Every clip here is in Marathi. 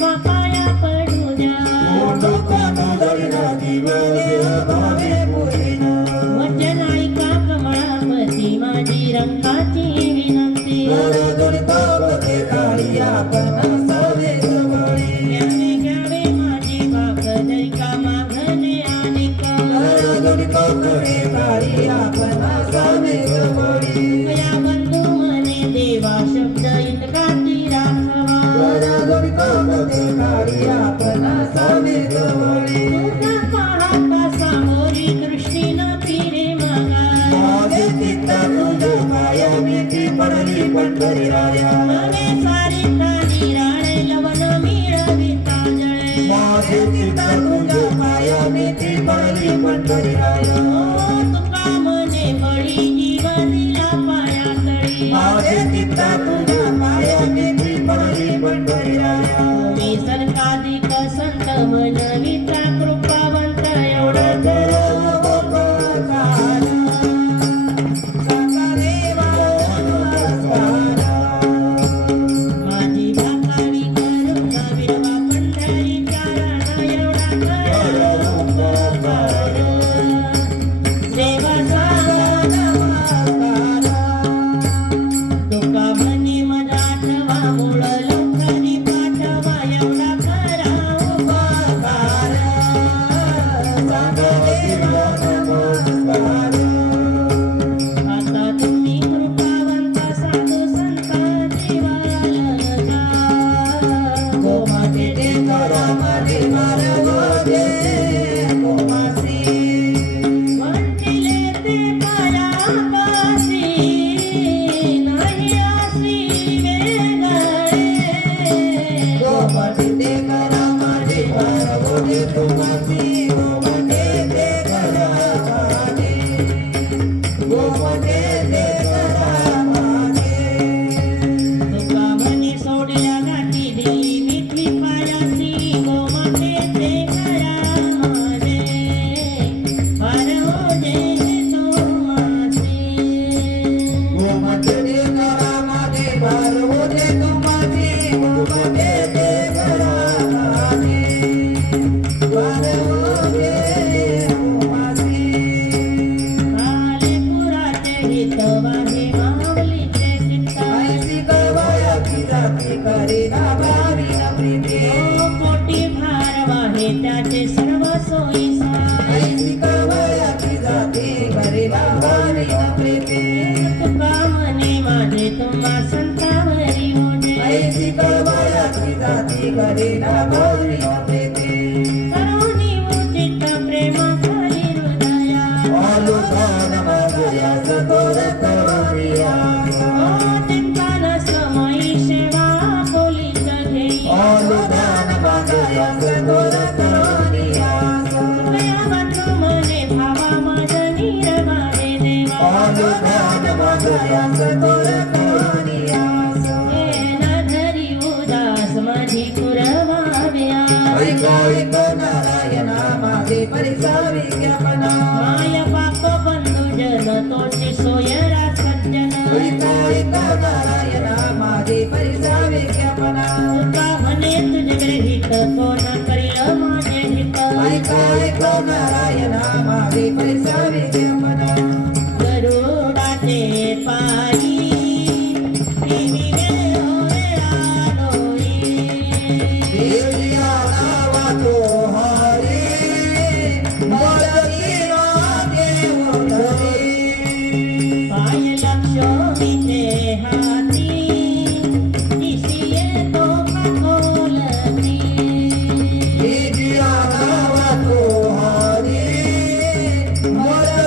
तेव्हा पाया पडू द्या वचन ऐका कमळापती माझी रंगाची विनंती घ्यावे माझी बाप जैका मागणे अनेक या बंधू मने देवा शब्द इतकाती राखावा तुझा पाहता सामोरी दृष्टी न फिरे मगा मने सारिता निराळे लवण मिळविता जळे तुका मने बळी जीवन दिला पायातळी तुम्ही सरकाधिक संत मनविता कृपावंत एवढा माझी भाकावी करून विरवा पंढरी चारण एवढा देवा तुका म्हणे माझा आठवा मूळ लवकरी पाठवा एवढा करा उपकार आता तुम्ही कृपावंत साधू संत देवाला जा गोमाते करा माझे म्हणले ते पायापासी नाही अशी वेगळे तुका म्हणे सोडल्या गाठी दिली मिठली पायासी गोमाते ते करा माझे हर हो जे तो आले पुराचे हित वाहे माऊलीचे चित्ता पोटी भार वाहे त्याचे सर्व सोयीसा तुका म्हणे माझे तुम्हा संतावरी ओढे करुणी उचित प्रेम करी हृदया चिंतन समयी सेवा बोलीच घेई कृपया बंधू मने भावा मज निर्माणे देवा न धरी उदास माझी कुरवाव्या माय बाप बंधू जन तोची सोयरा सज्जन तुका म्हणे तुझे ग्रहित कोण करील माझे हित गरुडाचे पायी पाय लक्ष्मीचे हाती दिसिये तो खगोलती मोर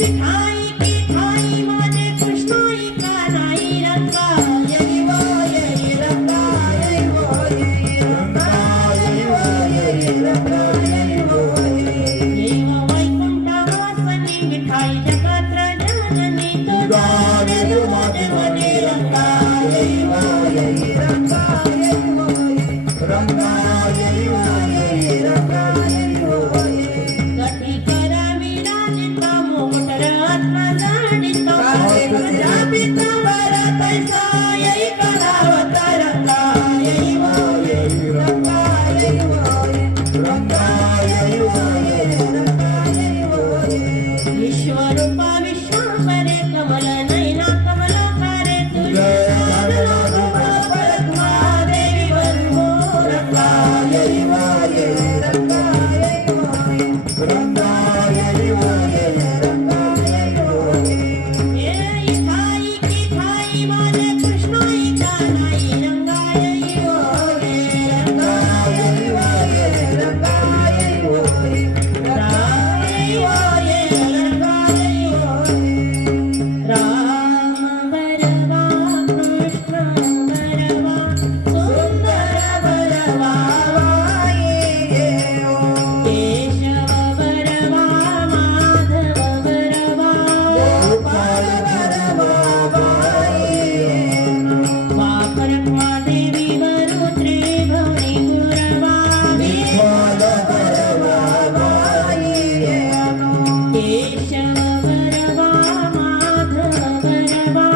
विठाई की ठाई माझे कृष्णाई का नाही रंगा देव वैकुंठवासिनी विठाई जगत्र जननी तुझा माझे मने रंगा कधी करावी राजिता मोटर आत्मा जाणिता जापिता भरत साई करावत रंगा विश्वरूपा विश्वांबरे कमल नयना कमलाकारे तुझे देवी वंदो रंगा ठाई की ठाई माझे कृष्णाई का नाही रंगा राम बरवा कृष्ण बरवा सुंदर बरवा केशव बरवा माधव बरवा वापरत्मा देवी वरुत्रे भवनी गुरवा केशव बरवा माधव बरवा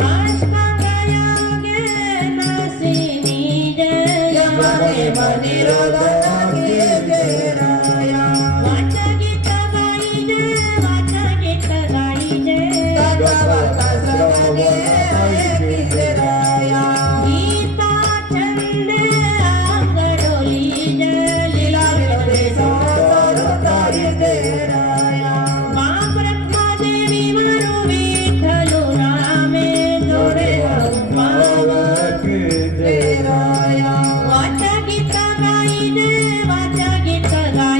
काष्टकया गे नसिनी जय वाच गीत गाई जय वाच गीत गाई जय गीता छंदे अंग डोली जय लीला वापरत्मा देवी वरु विठ्ठलु रामे जोडे वाच गीत गाई जय वाच गीत गाई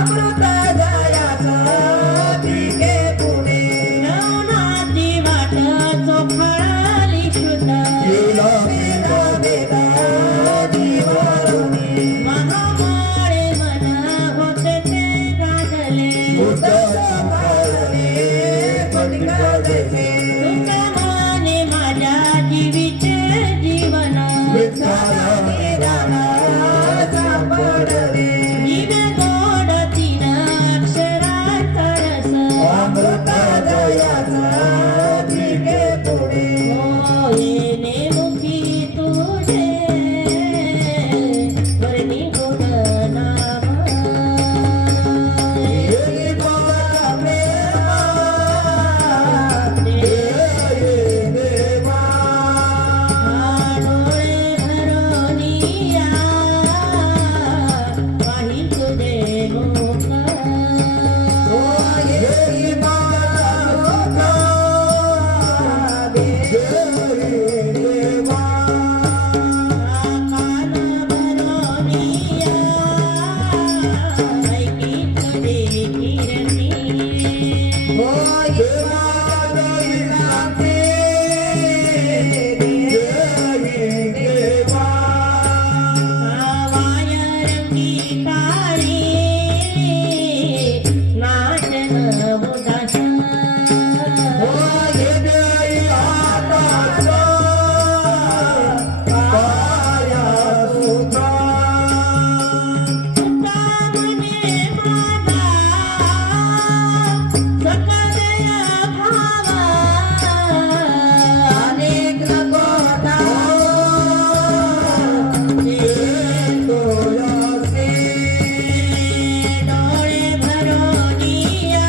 अमृत जयाचं पिके पुढे रवनाची वाट चोखाळली श्रुत गेला वेदा वेदा जीवरुणी महामाळे मन होते ते गाजले उद्धारले पटकाळले तुकामाने माझ्या जीवीचे जीवन विठ्ठला निराला सापडले दिव्य गोड तीन अक्षराचा रस अमृत जयाचं पिके पुढे येणे मुखी तुझे वर्णी गुण नाम येई मला प्रेमा येई देवा डोळे भरोनिया पाहिल तुझे मुख ओ येई मला लोका येई देवा कान भरोनिया ऐकी तुझे किरणी ओ देवा दैनाते येई देवा वायरंगी काळी नाचन उदास ओ येई आकाशा काया सुधा तुकामने माझा सकलया भावा अनेक गोदा डोळ्यासे डोळे भरोनिया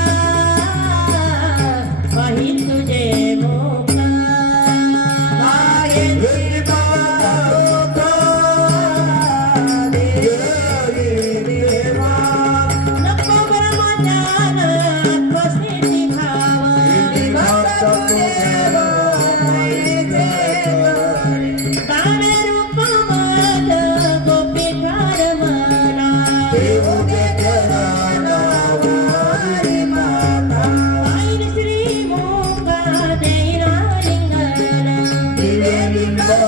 पाहिल तुझे मुख माये निर्मला लोका देवा नको ब्रह्मज्ञान प्रसिद्धी भाव विभक्त देव काव्य रूप मद गोपीकार मना देवुगे जनावारी माता ऐन श्री मोका देना लिंगन दिवे लिंगलो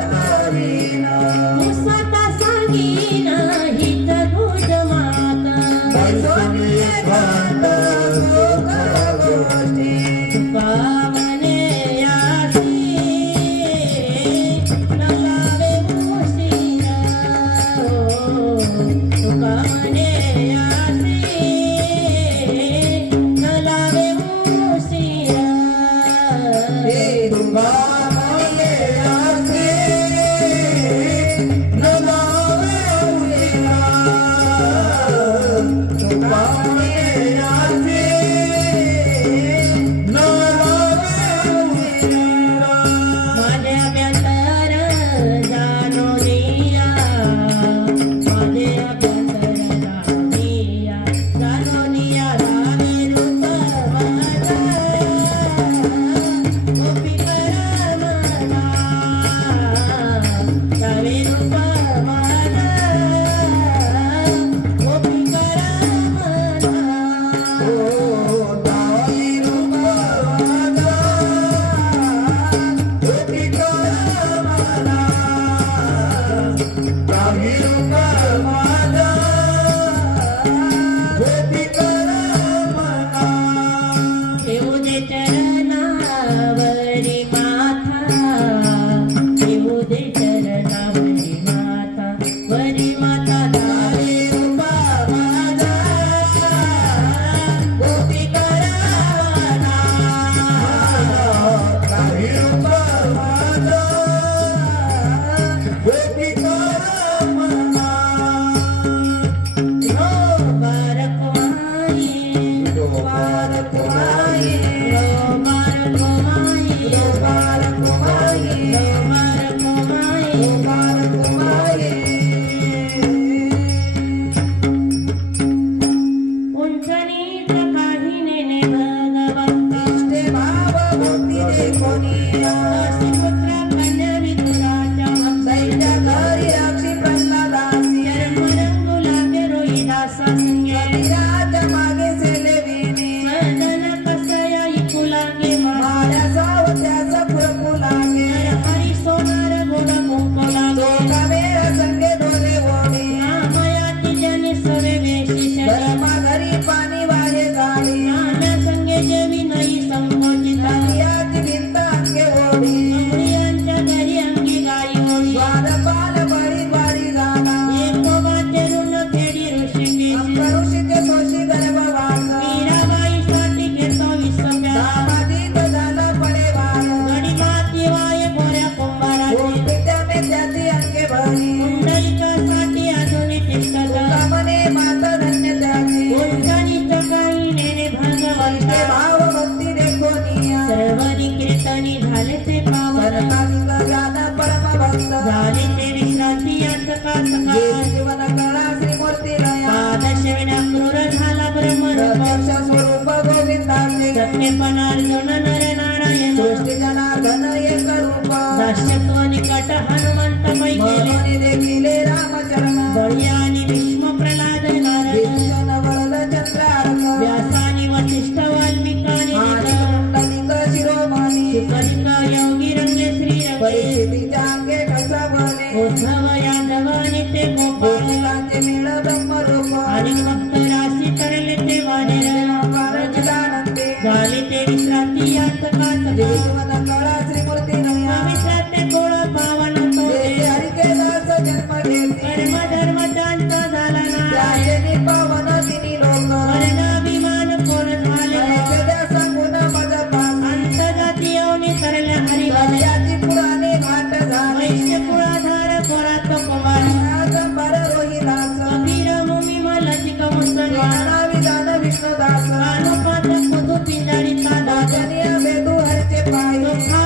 तारीना मुसता सांगीन हित तुझ माता बैसोनिये भांड सुख गोष्टी पावने यासी नलावे मुसिया पावने यासी नलावे मुसिया हे तुंबा मने आसे नमावे उलिया तुंबा मने आसे नमावे उलिया माझ्या व्यंतर जाणो निया माझ्या व्यंतर जाणी दर्शनी धर्मा घरी पाणी वाहे गाडी नाना संगे जेवी नाही संकोचिता याची भिंत अंगे ओढी स्त्रियांच्या घरी अंगी गाई होळी द्वारपाल बळी द्वारी जाणा एकोबाचे ऋण फेडी ऋषिकेश ऋषीचे सोशी गर्भवास मीराबाई साठी घेतो विश्वप्याला दामादीत झाला पडे वार गडी माती वाय गोऱ्या कुंभाराची गोपित्या मेत्याची अंगे भरी कुंडलिकासाठी अजून तिष्ठत कामने मात धन्य त्याची कोणतानी चकाई नेणे ते भागवंता भाव भक्ती देखोनिया सर्वनी कीर्तनी झाले ते पावन सरकालिक जान परम भक्त झाले ते विश्रांती याचका सका जीवन कळा श्रीमूर्ती लया आदर्श विना क्रूर झाला ब्रह्मरूप प्रत्यक्ष स्वरूप गोविंदाचे सत्यपणा अर्जुन नर नारायण सृष्टी जनार्दन एक रूप दास्यत्व निकट हनुमंत मै गेले म्हणून देखिले रामचरण बळी आणि भीष्म प्रल्हाद नारद विष्णू वरद चंद्रार्क व्यासानी वसिष्ठ वाल्मिकानी आणि कुंडलिक शिरोमणी शुकलिक योगी रंगे श्री रंगे परिस्थितीच्या अंगे कसा बने उद्धव यादव आणि ते गोपाळ गोपिकांचे मेळ ब्रह्मरूप आणि भक्त राशी करले ते वानेर कारचिदानंदी झाले ते विश्रांती याचका सका जीवन कळा श्रीमूर्ती लया पवित्राते गोळ पावन तो जेथे हरिके दास जन्म घेते कर्म धर्म त्यांचा झाला ना त्याचे निपावन तिनी लोक वर्णाभिमान कोण झाले ऐकल्या सांगून मज पास अंतजाती येऊनी करल्या हरिवले याची पुराणे घाट झाले वैश्य कुळाधार कोरात कुमार कादंबर रोहिदास कबीर मुमी मलसिक मुसलमान ज्ञाना विधान विष्णुदास कानोपात कुदू पिंजारी तादा जनिया वेदू हरचे पाय सुखा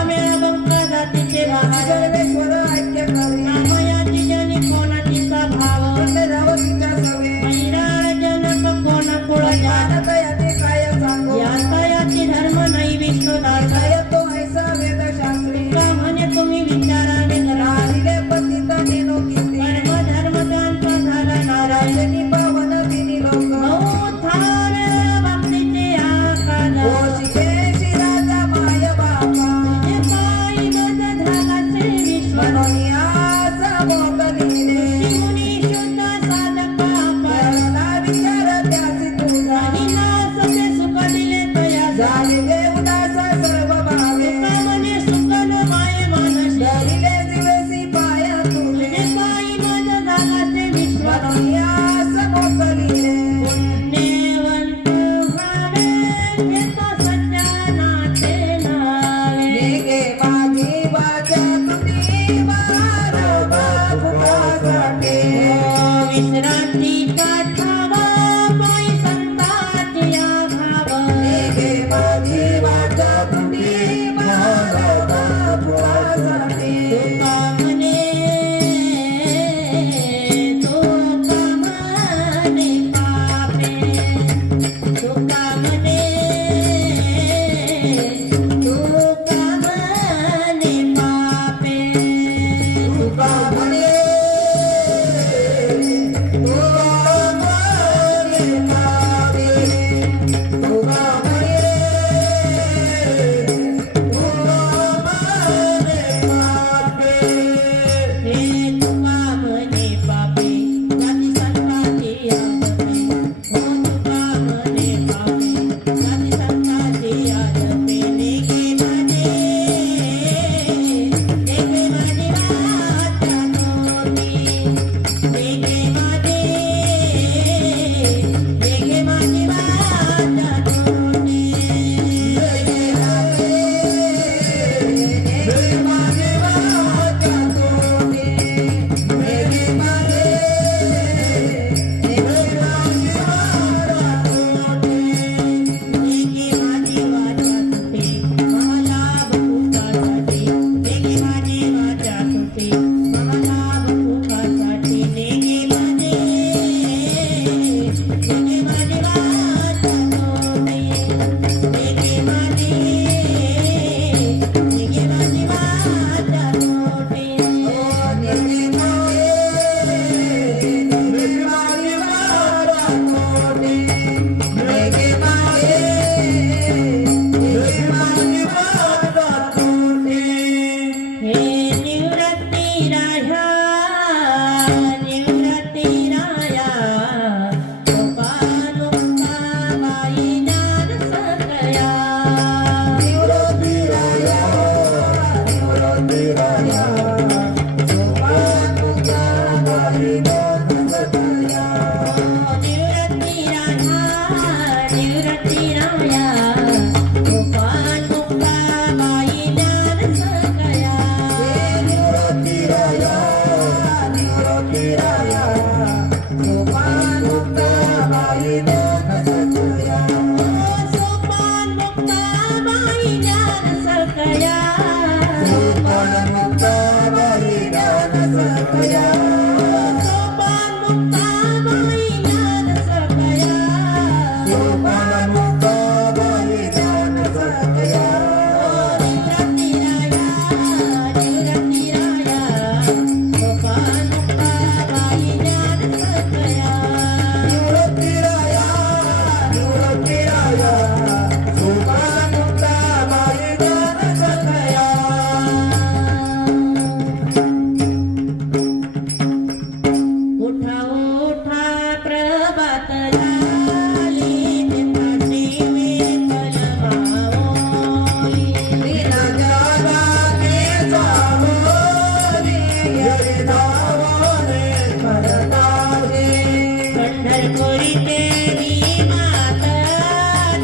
पंढरपुरी देवी माता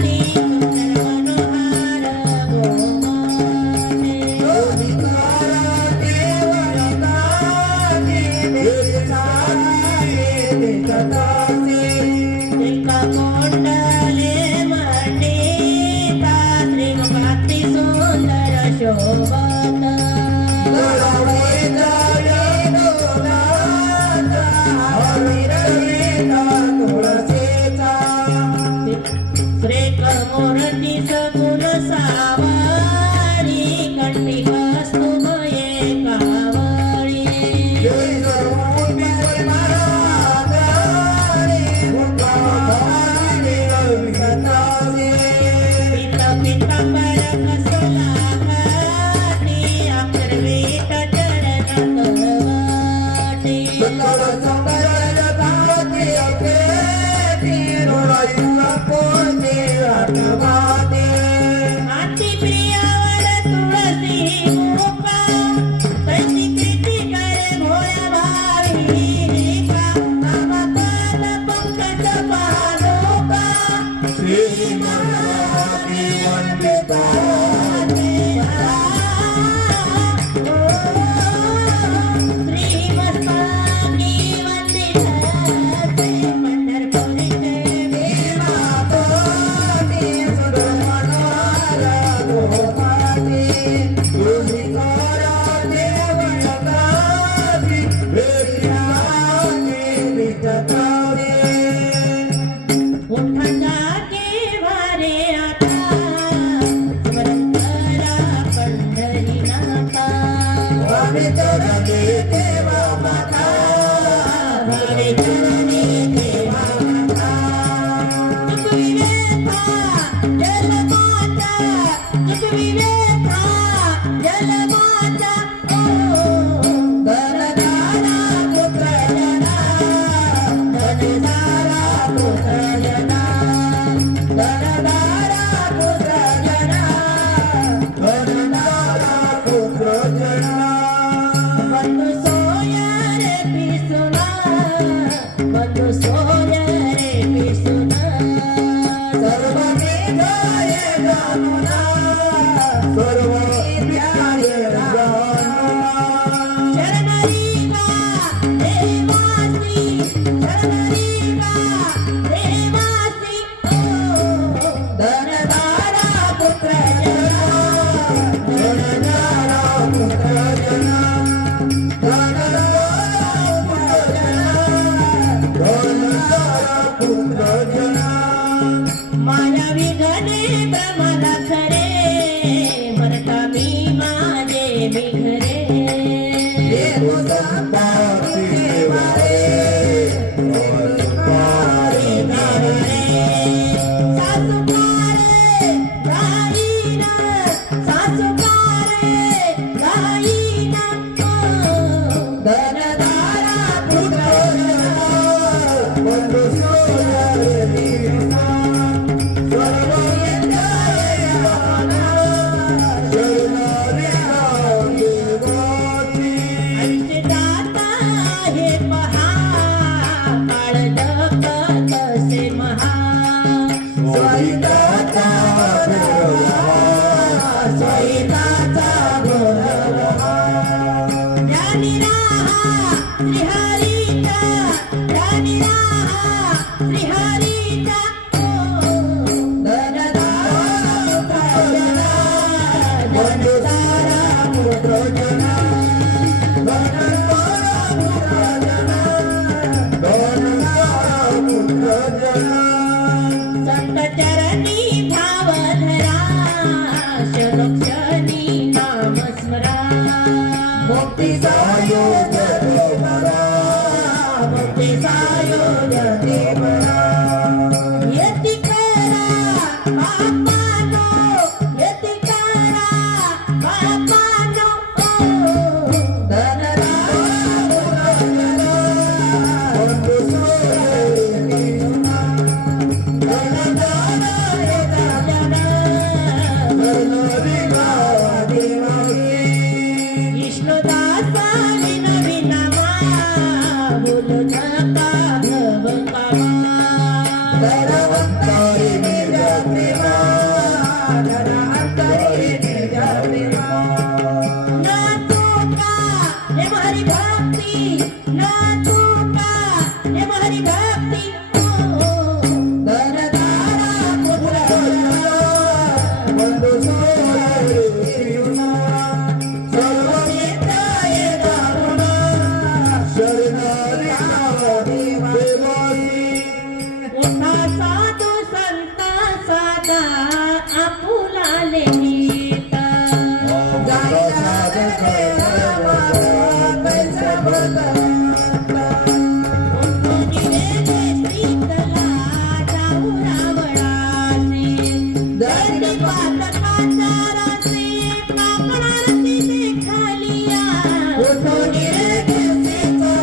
ती सुंदर मनोहर गोमाते एका कोंडले मंडिता त्रिमुखाती सुंदर शोभत श्रेक मूर्ती सगुण सावळी कंठी कस्तुभये कावळी पित पितांबर कसला घाटी अक्षरवेट चरणात वाटी आती प्रियावर तुळसी मुका तैसी प्रीती करे भोळ्या भावी का नामाकात पंकज पालोका श्री महादेवी वंदिता श्री मस्तानी वंदिता पंढरपुरी देवी उठा के वारे आता स्मरण करा पंढरीनाथा वारे चरणी देवा माता चुकविलेता जलमाता चुकविलेता जलमाता धनधारा पुत्र जना धनधारा पुत्र जना धनधारा पुत्र जना धनधारा पुत्र जना बंधु सोया रे पिसुना बंधु सोया रे पिसुना सर्व विद्याये जानुना सर्व विद्याये जानुना शरणरीवा देवासी शरणरीवा देवासी धनधारा पुत्र जना धनधारा पुत्र जना माझ्या विघने प्रमाला खरे मरता मी माझे विघरे सासुकारे गाईना सासुकारे गाईना धनधारा पुत्र दाता हे पहा काळजप कसे महा स्वैदाता ज्ञानी राहा श्रीहरीचा ज्ञानी राहा श्रीहरीचा संत चरणी भाव धरा शरक्षणी नाम स्मरा मुक्ती सायोजने मरा मुक्ती सायोजने मरा यति करा बापानो यति करा बापानो धनधारा धनवंतरी निज प्रेमा धनवंतरी निज प्रेमा ना चुका हे हरी भक्ती ना चुका हे हरी भक्ती धनधारा पुत्र बंधु सोहळे जीवना सर्व मित्राय दारुणा शरणारी देवासी उठा साधू संत साधा आपुलाले नीत जाई साधके कैसा बदलता शीतला जाऊ रावणाने दर्दी पातकाचा रसे काकणारती देखालिया उठून रे सीतला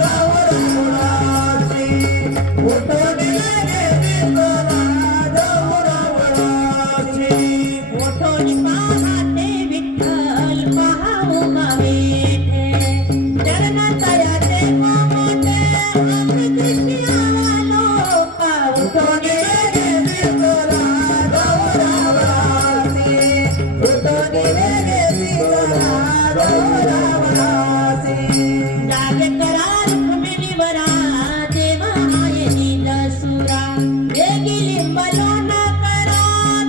रावणाची उठून रे सीतला रावणाची ओठोनी पाहते विठ्ठल पाहावू गावेठे चरणातयाचे मोठे अमृतृष्टी आला लोका उठून रे सीतला रावणाची उठून रे सीतला रावणाची जागे करा रुक्मिणीवरा देव मायेनी दसुरा हे लिंबलो न करा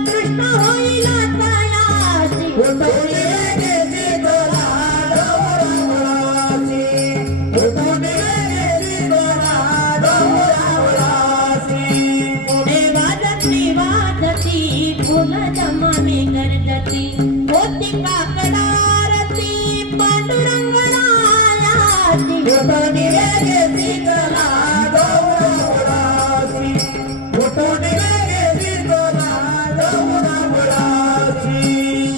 कृष्ण होईल तयासी उठून रे सीतला रावणाची उठून रे सीतला रावणाची पुढे वाजती फुल जमाने गर्जती होती काकडारती पांडुरंगरायाची उठून रे सीतला रावणाची उठून रे सीतला रावणाची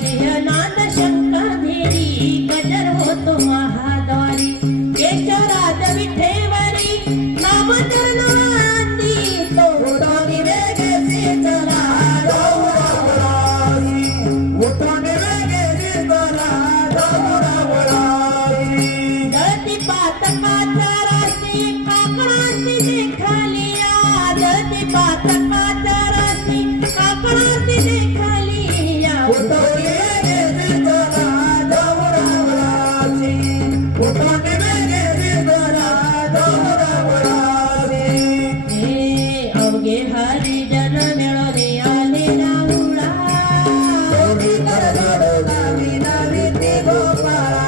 सिंहनाद शंख धेरी गजर होतो महाद्वारी केशवराज विठेवरी नामधनांदी तो उठून रे सीतला रावणाची उठून रे सीतला रावणाची जळती पातकाचा राशी काकणाची देखालिया जळती पातकाचा राशी काकणाची देखालिया उठून रे सीतला रावणाची उठून रे सीतला रावणाची हे अवघे हरिजन मिळवणे आले राहुळा कोणी करगड नावी नावी ते गोपाळा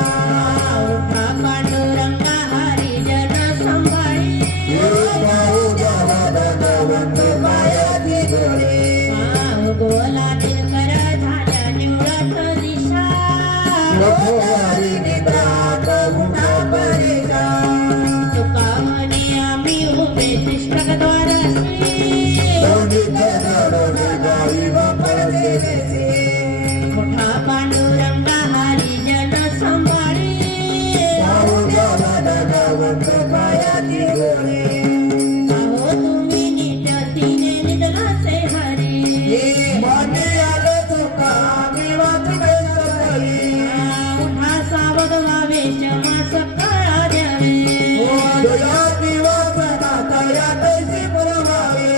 उठा पांडुरंगा हरिजन सांभाळी पायाची गोळे गोला निरकर झाल्या निवळत दिशा हरी निद्रा उठा परेशा तुका म्हणे आम्ही उभे तिष्ठकद्वाराशी कोणी करगड गाई पडते बेसी मोठा पांडुरंगा हरिजन सांभाळी पायाची गोळे अहो तुम्ही नीट तिने निधनाचे हरी माने आलं तुका मी वाचले सकाळी उठा सावध व्हावे क्षमास कळा द्यावे दयाची वासना तया तैसी पुरवावे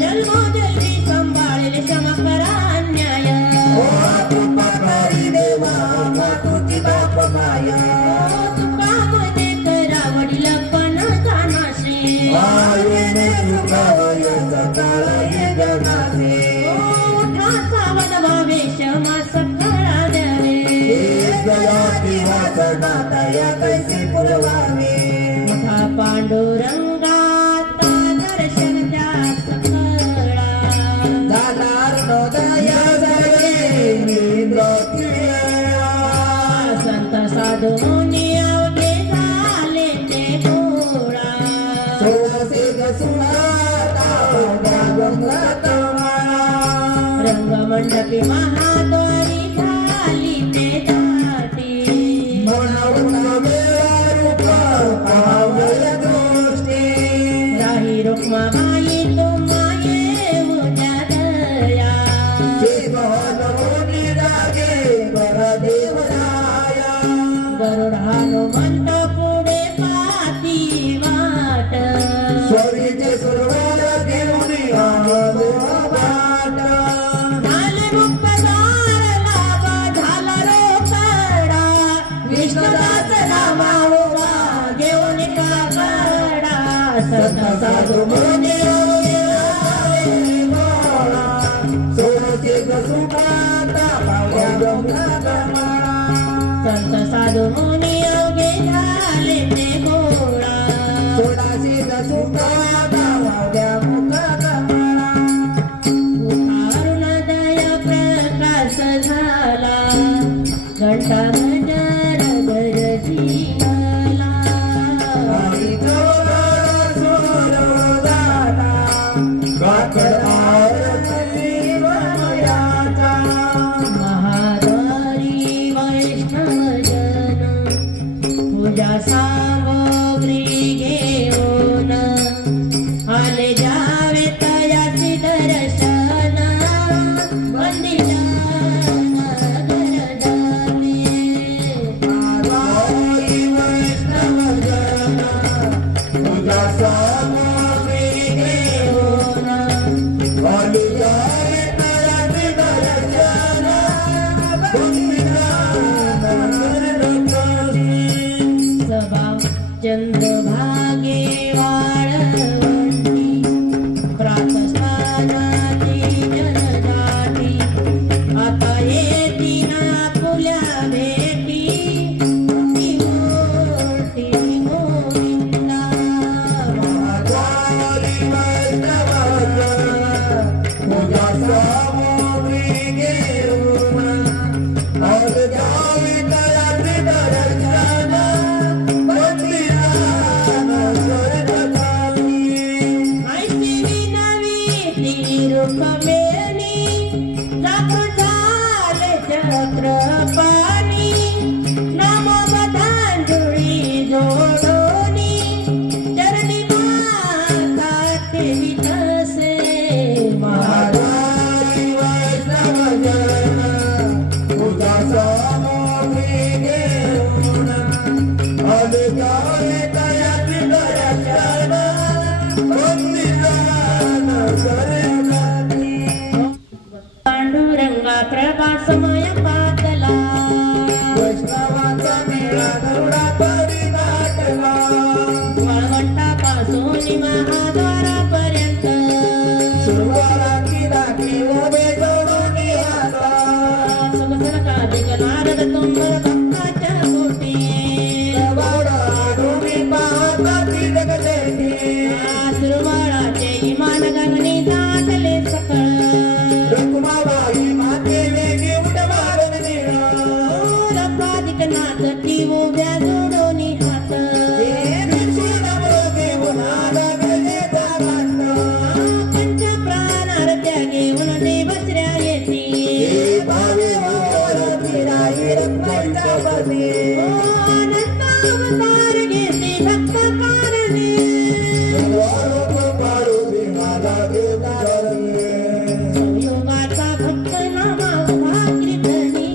जन्मोजन्मी सांभाळेल क्षमा करा अन्याय तू पठारी देवा तुझी बाप माया तुका मध्ये करा वडील पण जाणाशी आईने चुकावय सकाळ ये जगाचे उठा सावध व्हावे क्षमास कळा द्यावे दयाची वासना तया तैसी पुरवावे उठा पांडुरंगाता दर्शन द्यास कळा जाणार न दया जळे निद्राती संत साधू मुनी अवघे झाले ते गोळा सोळसे सुनाता रंगमंडपी महाद्वारी झाली ते दाटी राही रुक्माबाई तो माये उद्या दया गरुडानो म्हणत पुढे पाती वाट स्वरीचे सुरवाला सोळाशे सुखाता पावल्या मुखागमा संत साधू मुनी अवघे झाले ते गोळा सोळाशे सुखाता पावल्या मुखागमा अरुणोदय प्रकाश झाला घंटा गजर गरजीला आणि चौदा सोडवला काकड आरती वनयाचा महादारी वैष्णवजन पूजा सामग्री घेऊन आले जावे तयाची दर्शन वंदिता नगर जाते आधारी वैष्णव जन तुझा सामग्री घेऊन वालुगारे तयाचे दर्शन वंदिता नगर जाते सभा चंद्रभागे वाळवंटी प्रातस्नानाची जनजाती आता येती ना फुल्या भेटी ती मोठी गोविंदा आधारी वैष्णव जन तुझा सामग्री घेऊन वालुगारे तयाचे दर्शन वंदिता नगर जाते ऐशिवी नवी ती रूपमेणी झाले चक्रपाणी नमो बधांजुळी जोडोनी चरणी माता ठेवी तसे आधारी वैष्णव जन तुझा सामग्री घेऊन अलगावे तयाची दर्शन वंदिता नगर जाते पांडुरंगा प्रभा समय पातला वैष्णवाचा मेळा गरुडा परी नाटला वाळवंटापासून महाद्वारापर्यंत सुरुवाती दाखी उभे जोडून आता समसरकाधिक नारद तुंबर भक्ताच्या कोटी वाडाडून पाहता ती जगदेठी सुरवाळाचे इमान गगनी दाटले सकळ रुक्माबाई माते वेगी उडवारण निळा रपाधिक नाच ती उभ्या जोडोनी हात पंच प्राणार त्या घेऊन ते बसऱ्या येती आनंद अवतार घेते भक्त कारणे संयोगाचा भक्त नामा उभा कीर्तनी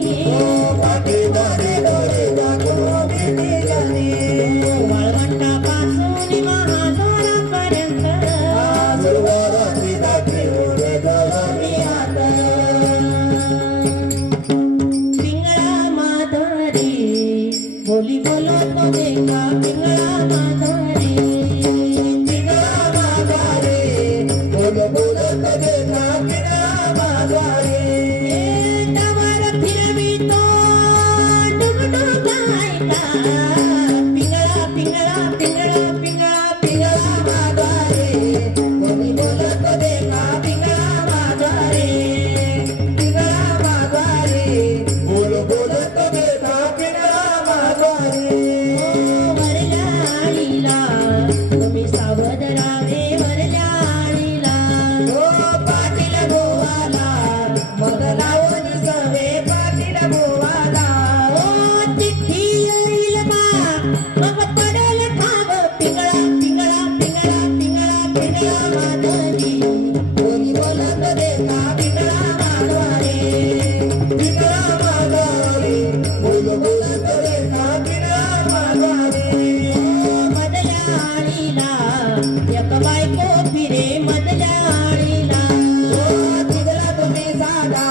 वाळवंटापासून महाद्वारापर्यंत पिंगळा माधुरी बोली बोलो तो देखा पिंगळा माधुरी तवर फिरवितो डुगडुगायला पिंगळा पिंगळा पिंगळा पिंगळा पिंगळा माधुरी बोली बोलो तो देखा पिंगळा माधुरी वरल्या आळीला तुम्ही सावध राहावे वरल्या आळीला पाटील गोवाला मग लावून सवे पाटील गोवाला ओ चिठ्ठी येईल बा मग पडेल ठाव पिंगळा पिंगळा पिंगळा पिंगळा पिंगळा माधवी कोणी बोलत देखा पिंगळा माधवारे पिंगळा माधवारे बोल बोलत देखा पिंगळा माधवारे मधल्या आळीला एक बायको फिरे मधल्या आळीला तिथला तुम्ही साधा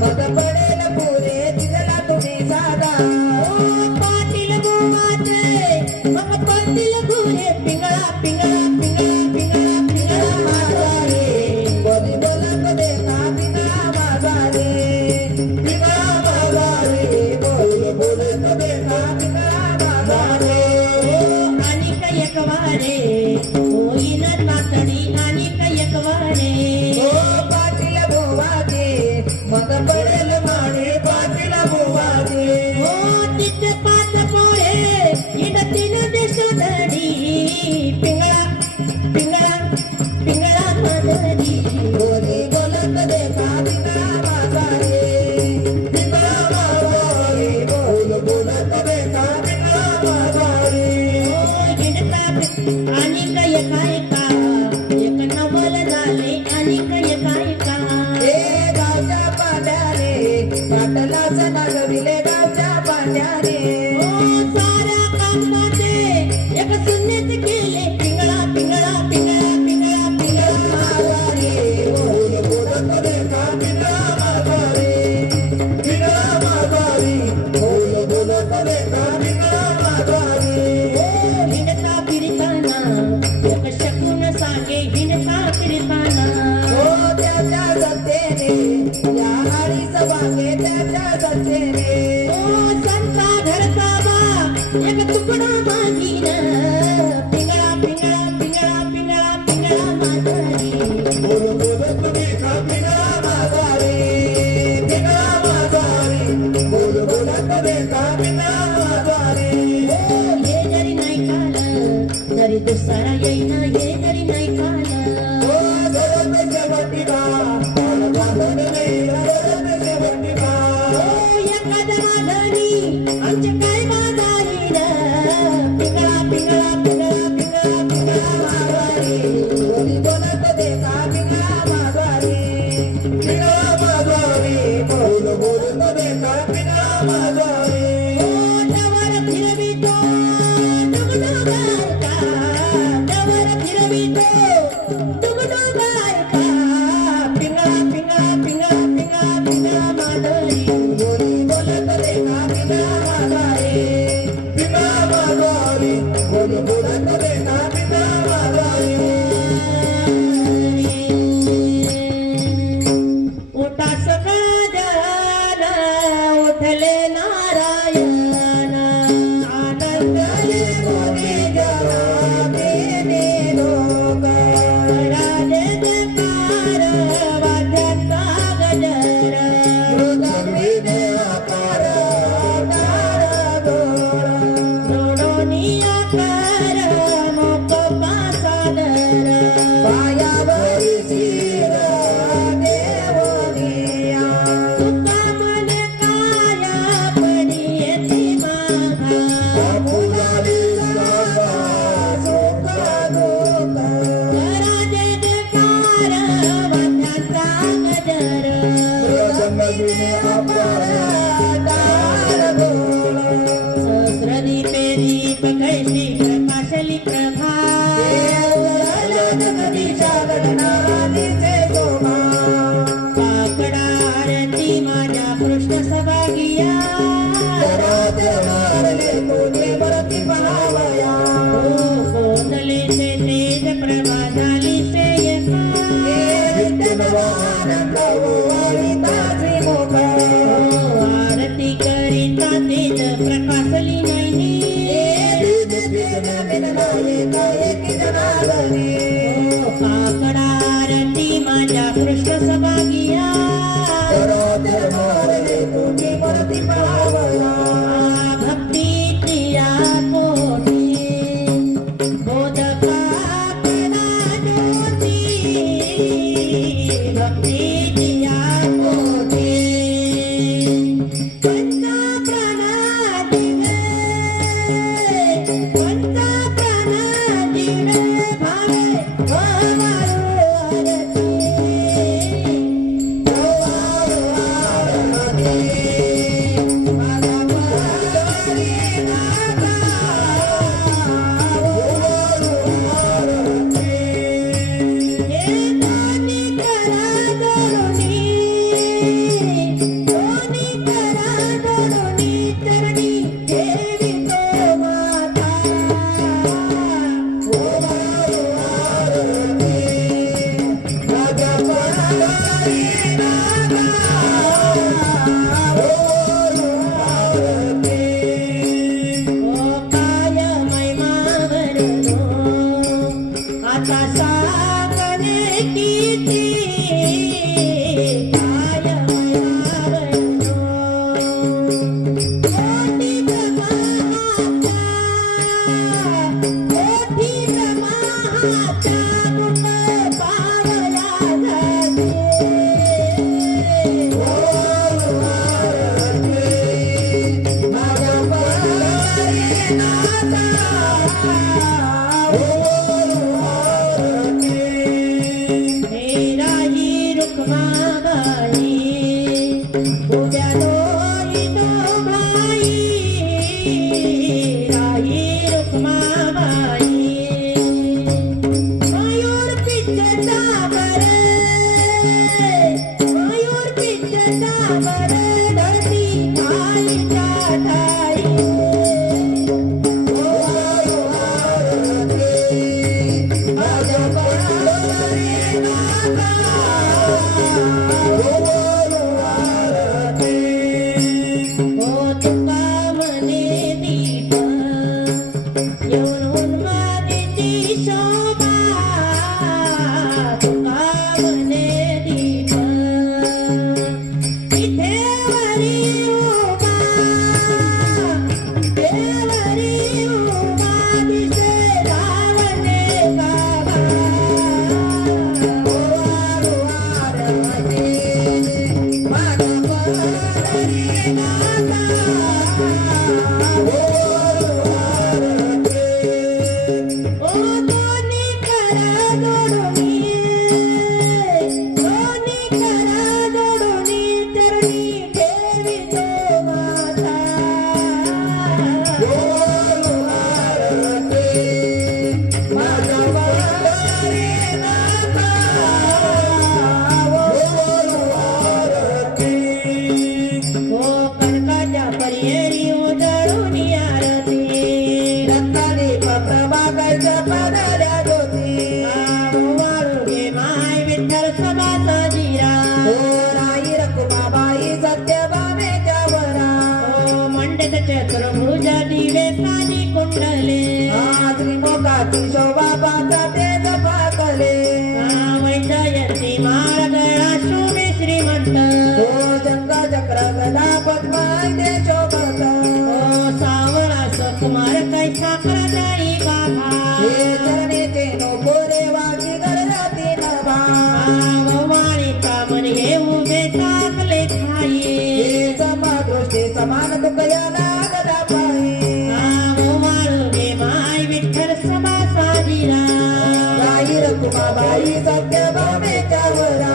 मग पडेल पुरे तिथला तुम्ही साधा ओ पाटील गोवाचे मग पाटील गुरे पिंगळा पिंगळा पिंगळा पिंगळा पिंगळा माधुरी बोली बोलत देखा पिंगळा माझा रे पिंगळा माझा रे बोल बोलत देखा पिंगळा माझा रे हिंडतात आणि काय एक नवल झाले आणि काय हे गावच्या पांड्याने पाटलाचा नागविले गावच्या पांड्याने साऱ्या कामाचे एक शून्यच केले पिंगळा पिंगळा पिंगळा पिंगळा पिंगळा माझा रे बोल बोलत देखा पिंगळा माझा रे पिंगळा माझा रे बोल बोलत देखा पिंगळा माझा रे हिंडता फिरताना एक शकून सांगे हिंडता फिरताना हो त्याच्या सत्तेने या हरीच वागे त्याच्या सत्तेने संता घरचा बा एक तुकडा मागीन पिंगळा पिंगळा पिंगळा पिंगळा पिंगळा माधुरी बोल बोलत देखा पिंगळा माझा रे पिंगळा माझा रे बोल बोलत देखा पिंगळा माझा रे हे जरी नाही खालं तरी दुसरा येईना हे जरी नाही खालं हो जगत शेवटी बा मला बांधून नाही जगत शेवटी बा एखाद्या माधवी आमच्या काय बाजारी पिंगळा पिंगळा पिंगळा पिंगळा पिंगळा माझा रे बोली बोलत देखा पिंगळा माझा रे पिंगळा माझा रे बोल बोलत देखा पिंगळा माझा रे डवर फिरवितो डुगडुगार का डवर फिरवितो डुगडुगार का पिंगळा पिंगळा पिंगळा पिंगळा पिंगळा माधुरी बोली बोलत देखा पिंगळा माझा रे पिंगळा माझा रे बोल बोलत देखा पिंगळा माझा रे उठा सगळा जन उठले नारायण आनंदले बोली जरा देने लोक राजे जयकार वाद्याचा गजर मृदंगीने आकार तार दोर सोडोनी आकार मोकोपा सादर पायावरी शिर देवनिया तुका मने काया पडी येती माघा फुलाली सागा सुख दुःख राजे जयकार वाद्याचा गजर मृदंगीने आकार तार दोर सहस्रदीपे दीप कैशी प्रकाशली प्रभा जगदीशा गगनानीचे शोभा काकडा आरती माझ्या कृष्ण सभागिया जरात मारले तुझे वरती पहावया कोसले से तेज प्रभा झाली से यका विद्यमान प्रभू ताजी मुख आरती करिता तेज प्रकाशली नैनी काकडा आरती माझ्या कृष्ण सभागिया भक्ती प्रिया कोटी बोधका कला ज्योती भक्ती प्रिया कोटी पंचा प्राणादिवे पंचा प्राणादिवे भावे पावला चाबर मयूर पिंच चाबर धरती खाईच्या ठाई ओ तुका म्हणे दीप येऊन उन्मादीची शोभा तुका म्हणे दीप इथे वरी उभा देवरी उभा दिसे रावणे गाभा ओ दोन्ही करा जोडुनी चरणी ठेवितो माता ओ कनकाच्या पर्यरी उजळून आरती रत्नाने फक्त बागायच्या पादल्या ज्योती वाळू घे माय विठ्ठल सभा साजिरा ओ राई रखुमाबाई सत्यभामेच्या वरा ओ मंडित चतुर्भुज दिवे साजी कुंडले त्रिमुखाची शोभा पाहता ते जपाकले वैजयंती माळ गळा शोभे श्रीमंत ओ जंग चक्र गदा पद्माय ते शोभत ओ सावळा सुकुमार कैसा करदाई गाभा हे चरणेचे नोकोरे वागी गरजाती नभा वाणीचा मन हे उभे टाकले ठाई हे समादृष्टी समान दुखयाला गदा पायी वाळू घे माय विठ्ठल सभा साजिरा राई रखुमाबाई सत्यभामेच्या वरा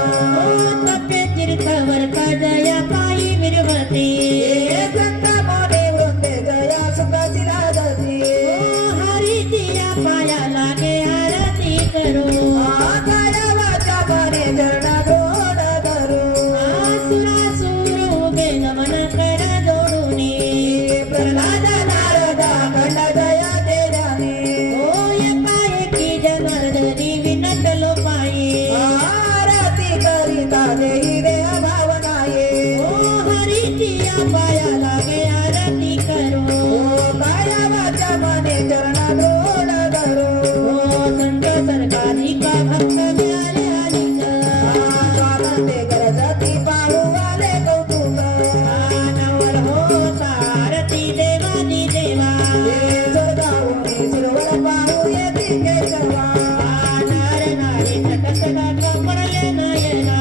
तप्पे तीर्थवर जया पायी विरवती हे संत मोने वृंदे जया सुखाशिला दती हरी तिया पाया लागे आरती करो आकाया वाचा बने चरणा जोड धरू सुरासुर उभे नमन कर जोडुनी प्रल्हाद नारदा खंड जया तेजाने ओय पाय की जनार्दनी विनटलो पायी आरती करिता देई रे भावनाये ओ हरी तिया पाया लागे आरती करो काया वाचा मने चरणा जोड धरू ओ संत सरकारी का भक्त मिळाले अधिक स्वानंदे गरजती पाळू आले कौतुक नवर होता आरती देवानी देवा हे स्वर्गाहून सुरवर पाळू येती केशवा नर नारी तटस्थ पडले नयना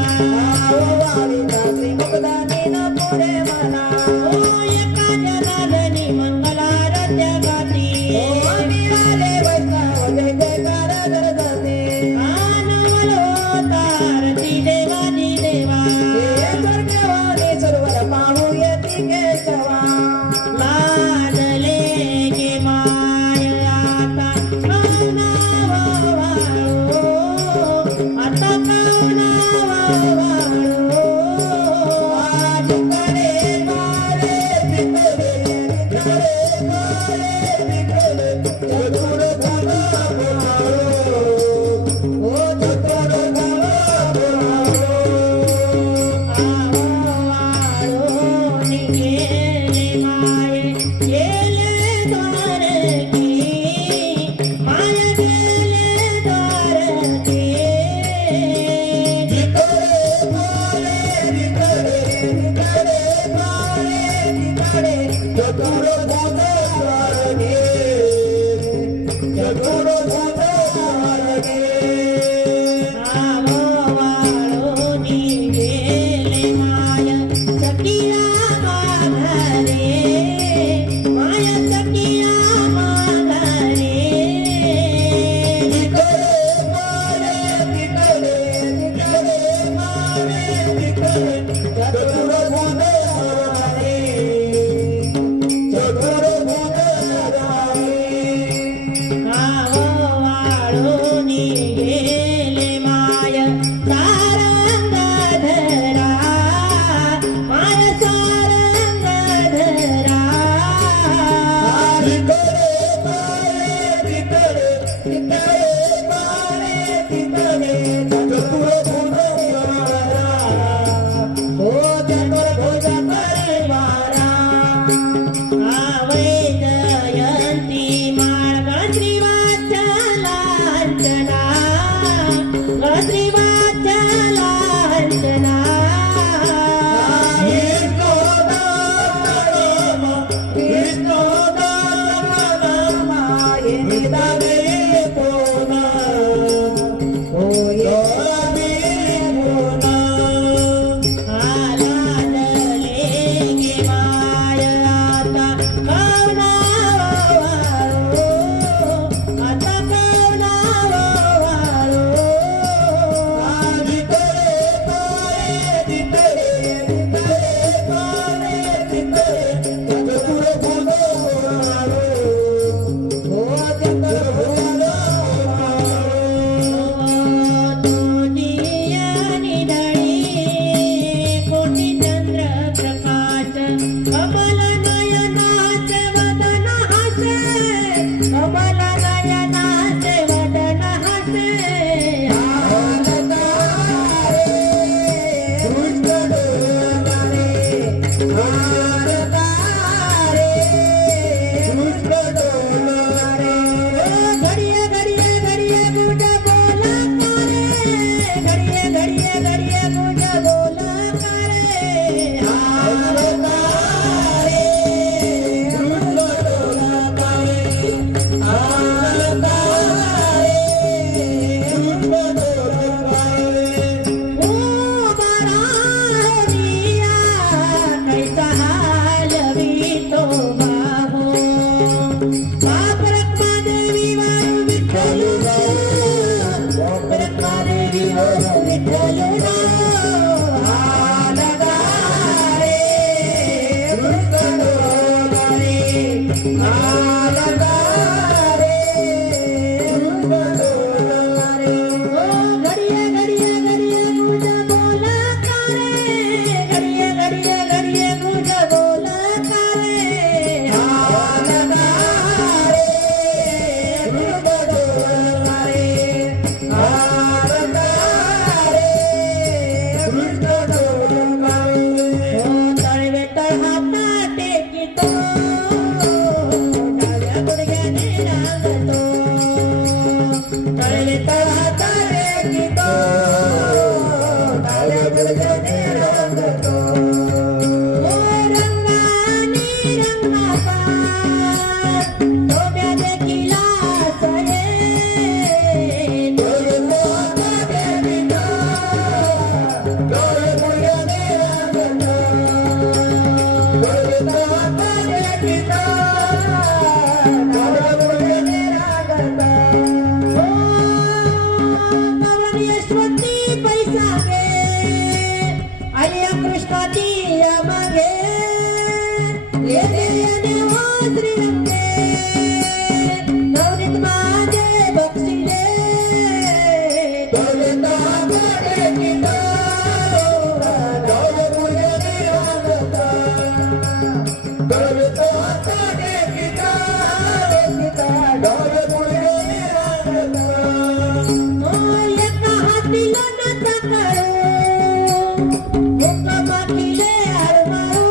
घडिये गुज बोल करे अलकारे कृष्ण डोलकारे अलकारे कृष्ण डोलकारे ओ बरा रिया कैसा हालवी तो बाबो बाप रखमा देवी वारु विठ्ठल बाप रखमा देवी वारु विठ्ठल अलकारे कृष्ण डोलकारे अलकारे कृष्ण डोलकारे ओ घडिये घडिये घडिये गुज बोल करे घडिये घडिये घडिये गुज बोल करे अलकारे कृष्ण डोलकारे अलकारे कृष्ण डोलकारे ओ तळवे तळहाता टेकितो डाव्या गुडघ्याने रांगतो तळवे तळहाता टेकितो डाव्या गुडघ्याने रांगतो ओ रंगानी रंगाचा डोब्या देखिला सये यशवंती पैसा घे आणि या कृष्णाची या मागे येणे हो श्रीरंगे नवनीत माझे बक्षिले एका हातीला नचा करू एका माठीले हार मारू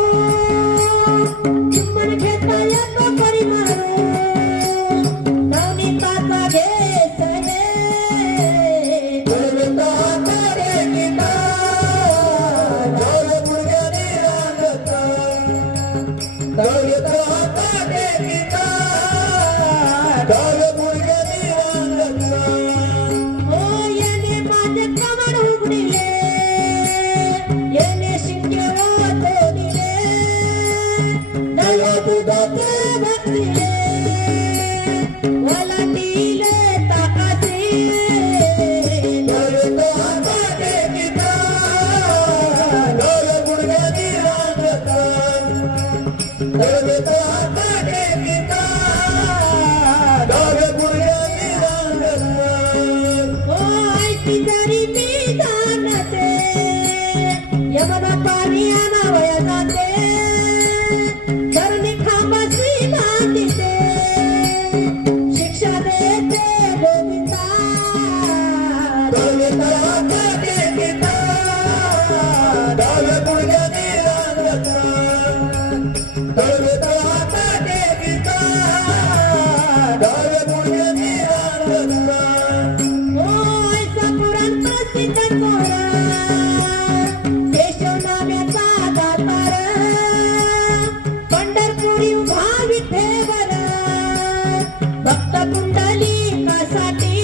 चिमण घेता एक परी मारू नवनीताचा घे सये ओ येणे माझे कमळ उघडिले येणे शिंक्याला तो दिले नव्या दुधाचे भरले वलाटीले ताकाचे ओ ऐकी जरी मी जाणते यमना पाणी आणावया जाते धरणी खांबाची बांधिते शिक्षा देते गोविंदा ओ ऐसा पुराण प्रसिद्ध कोरा केशव नाम्याचा दातार पंढरपुरी उभा विठेवर भक्त पुंडलिकासाठी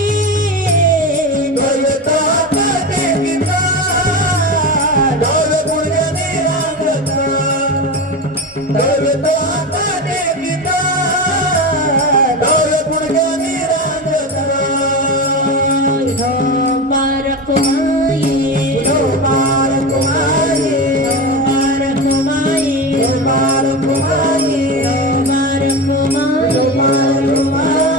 बारक माये बारक माये बारक माये बारक माये बारक माये बारक माये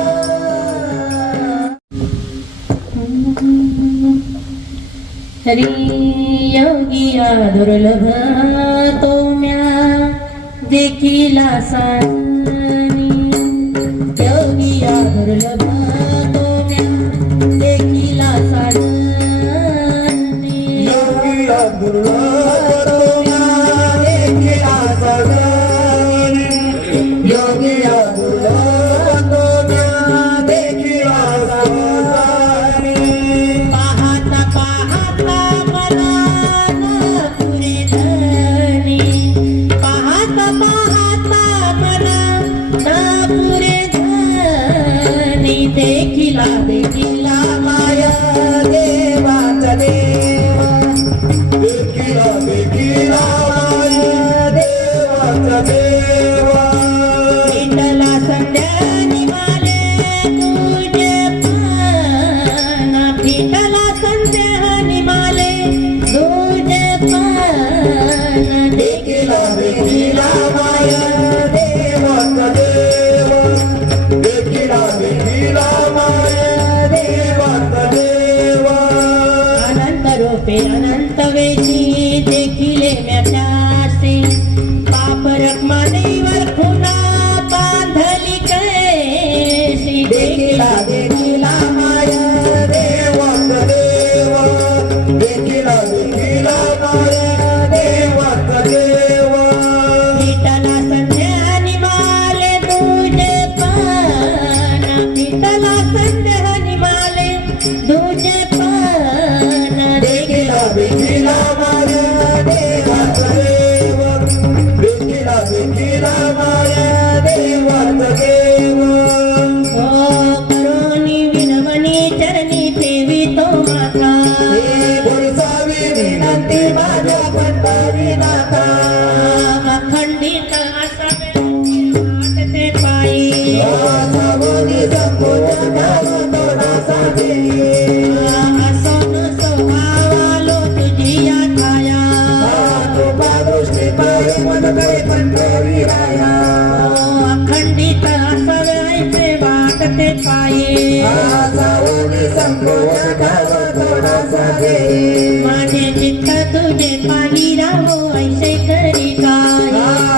हरी योगिया दुर्लभ तो म्या देखिला सानी योगिया दुर्लभ तो म्या देखिला सानी पाहता पाहता मला देव देखिला देखिला माया देवाचा देवा विठ्ठला संध्या निमाले तुझे पान विठ्ठला संध्या निमाले तुझे पान देखिला देखिला माया देवाचा देवा देखिला देखिला माया देवाचा देवा अनंत रूपे अनंत वेशी देखिले म्यासे पाप रखमानेवर खुना बांधली कैसी देखिला देखिला माया देवाचा देवा देखिला देखिला माया देवाचा देवा विठ्ठला संध्या निमाले तुझे पान विठ्ठला संध्या निमाले तुझे पान देखिला देखिला माया देवाचा देवा देखिला देखिला माया देवाचा देवा ओ करुणी विनवणी चरणी ठेवी तो माता हे बोलसावी विनंती माझ्या पंढरीनाथा अखंडित असावे वाटते पायी सावनी संपूर्ण गाव तोडासाठी असोन स्वभावालो तुझी या छाया कृपा दृष्टी पायी मनकडे पंढरी राया अखंडित असावे ऐसे वाटते पायी सावनी संपूर्ण गाव तोडासाठी माझे चित्त तुझे पाही राहो ऐसे करी काय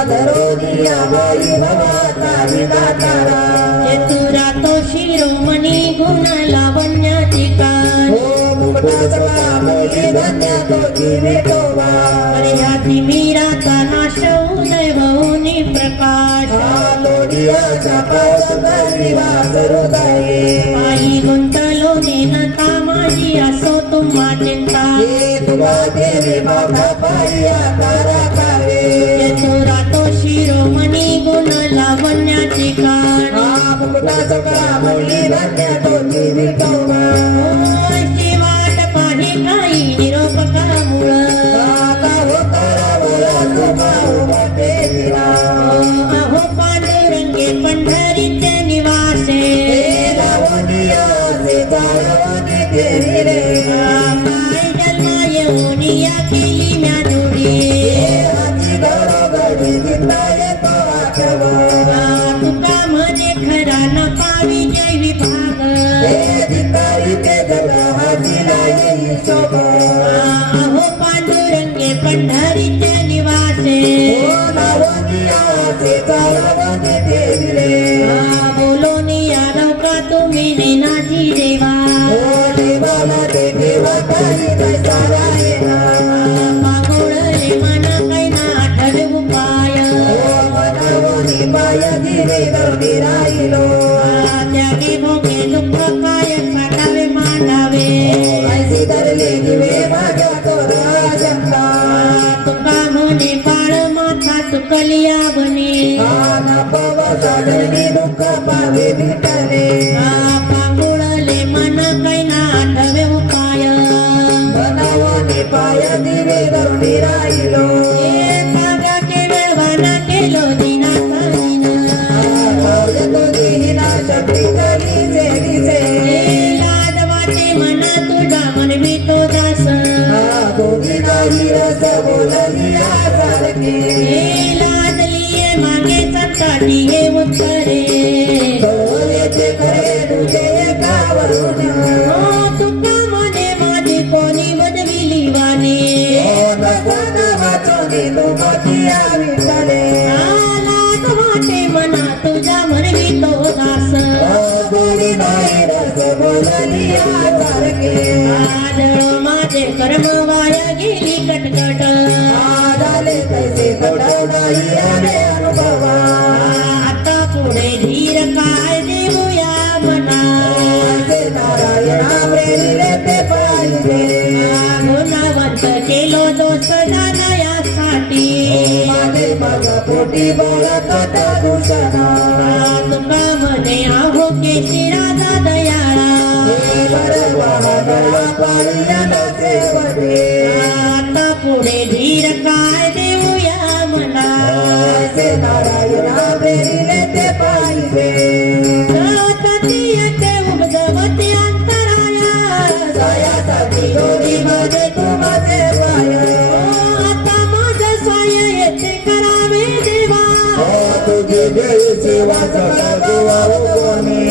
धरोनिया बाई भवाता विधातारा चतुरा तो शिरोमणी गुण लावण्याची काय ओ मुक्ताचा मोली धन्य तो जीवे टोवा पर्याती मीराचा नाश उदय होऊनी प्रकाश लोडियाच्या पावस वास हृदये आई गुंतलो नेनता माझी असो तुम्हा चिंता हे तुला देवी माता पाया तारा कावे चतुरा तो शिरोमणी गुण लावण्याची काय मुक्ताचा मोली धन्य तो जीवे टोवा अशी वाट पाही काही निरोप का मुळ अहो पांडुरंगे पंढरीचे निवासे पाय जन्मा येऊन या केली म्या जोडी तुका म्हणे खरा न पावी जय विभाग अहो पांडुरंगे पंढरीचे निवासे बोलो निया नौका तुम्ही नेनाची देवा पागोळले मन कैना आठवे उपाय त्यागी भोगे दुःख काय साठावे मांडावे तुका म्हणे बाळ माथा चुकलिया बने दुःख पावे भेटले पांगुळले मन कैना आठवे उपाय बनावने पाय दिवे गरुडी राहिलो कागा केवळ वाना केलो दिना शक्ती झाली जे लाज वाटे मना तुझा मनवी तो दास दोघी नाही रस बोलली सारखे लादलिये मागे सत्ताची हे उत्तरे डोळ्याचे खरे तुझे कावरून तुका म्हणे माझी कोणी वदविली वाणे वाचवली लोकाती विठ्ठले लाज वाटे मना तुझा मनवी तो दास दोघी नाही रस बोलली सारखे आदळ माझे कर्म वाया गेली कटकट झाले तैसे कटव नाही आले अनुभवा आता पुढे धीर काय देऊया मना नारायणा प्रेरिले ते पाहिजे गुणावंत केलो दोष जाणयासाठी माझे मग पोटी बोलत होता दूषणा तुका म्हणे आहो केशी राजा दयाळा सर्व गळा पाळीला सेवते आता पुढे धीर काय देऊया मला असे नारायणा बेरीले ते पाहिजे सतती येते उगवती अंतराया सायासाठी दोरी मध्ये तू माझे पाय आता माझं साय येते करावे देवा तुझी देवी सेवा सदा देवा कोणी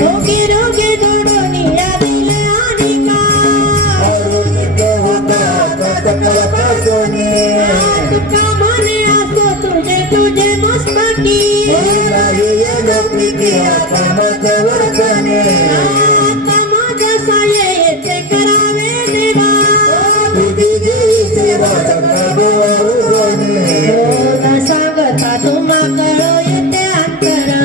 रोगे रोगे दोडोनी या दिले आणि तुका म्हणे असो तुझे तुझे मस्तकी आता माझं साय येते करावे देवा न सांगता तुम्हा कळो येते अंतरा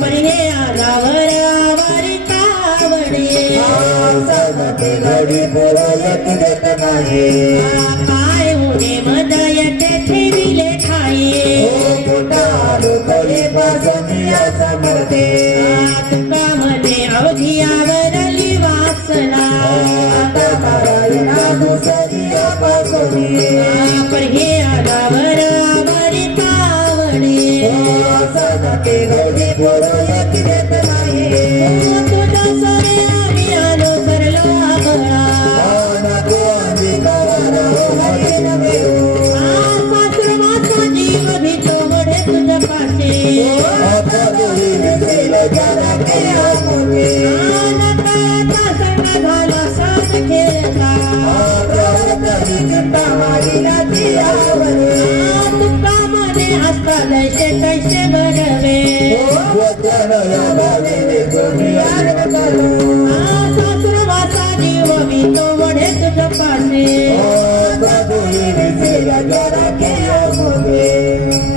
पण हे आगावर आवारी कावडे काय उडे मदयटे ठेविले ठाये तुका म्हणे अवघियावरली वासना पण हे आगावर आवारी कावडे तुझा सरे आम्ही आलो सरला बळा सासरवाचा जीव भीतो वडे तुझ्या पाशे नकाता संग झाला साथ खेळता तुका म्हणे असता जैसे तैसे बरवे सासरवाचा जीव भीतो वडे तुझ्या पाशे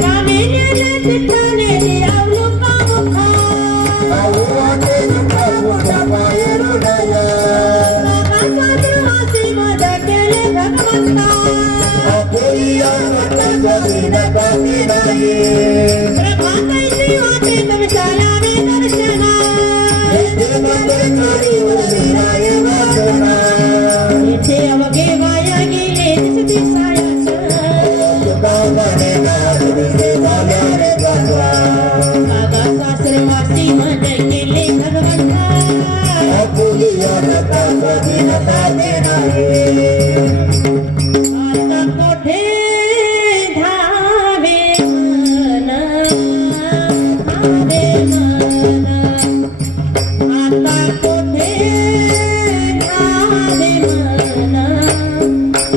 कामिनीने पिठाने दिरावलो कामुखा सासरवासी मद केले भगवंता प्रभातैसी वाटे तमशालावे दर्शना इथे अवघे वाया गेले दिसती सायास कागा सासरवासी मद केले भगवंता आता कोठे धावे मन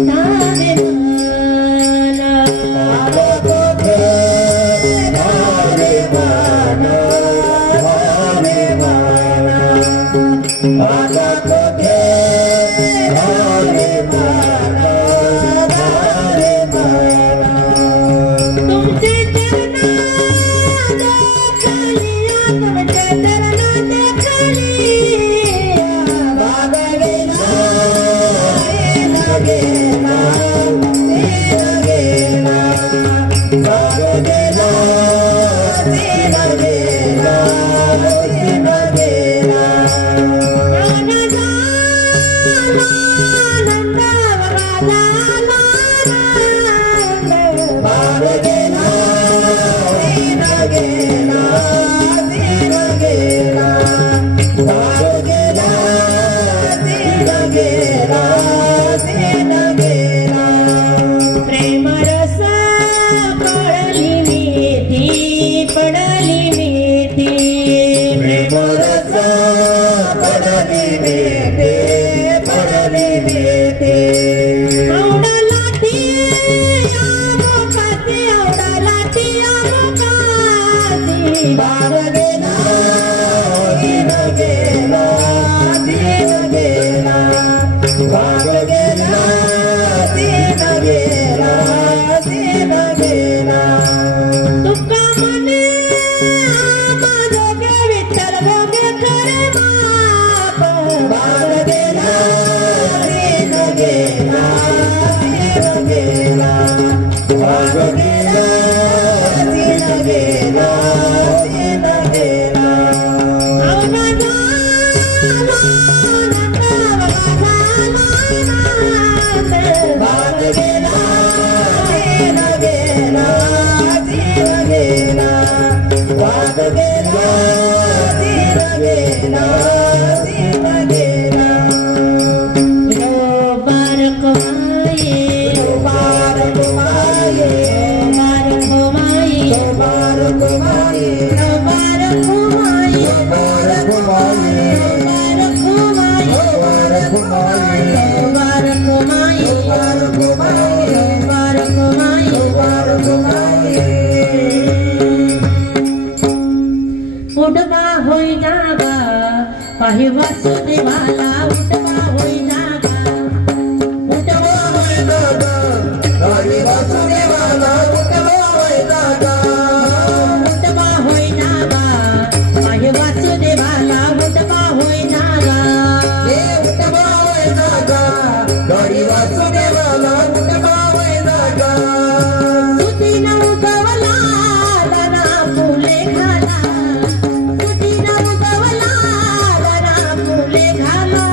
धावे मन आता कोठे धावे मन धावे मन तुमचे चरण देखली तुमचे चरण देखली बाबा प्रेम रस पडली मेथी पडली मेथी प्रेम आवडा लाठी आवकाती आवडा लाठी आवकाती बार गेला तुका म्हणे माझं विठ्ठल भोगे खरे बाप बार गेला पाहि वासुदेवाला उठवा होई जागा उठवा होय जागा पाहि वासुदेवाला उठवा होय जागा उठवा होई जागा पाहि वासुदेवाला उठवा होई जागा हे उठवा होय जागा पाहि वासुदेवाला उठवा होय जागा सुतीन उगवला दाना फुले घाला सुतीन उगवला दाना फुले घाला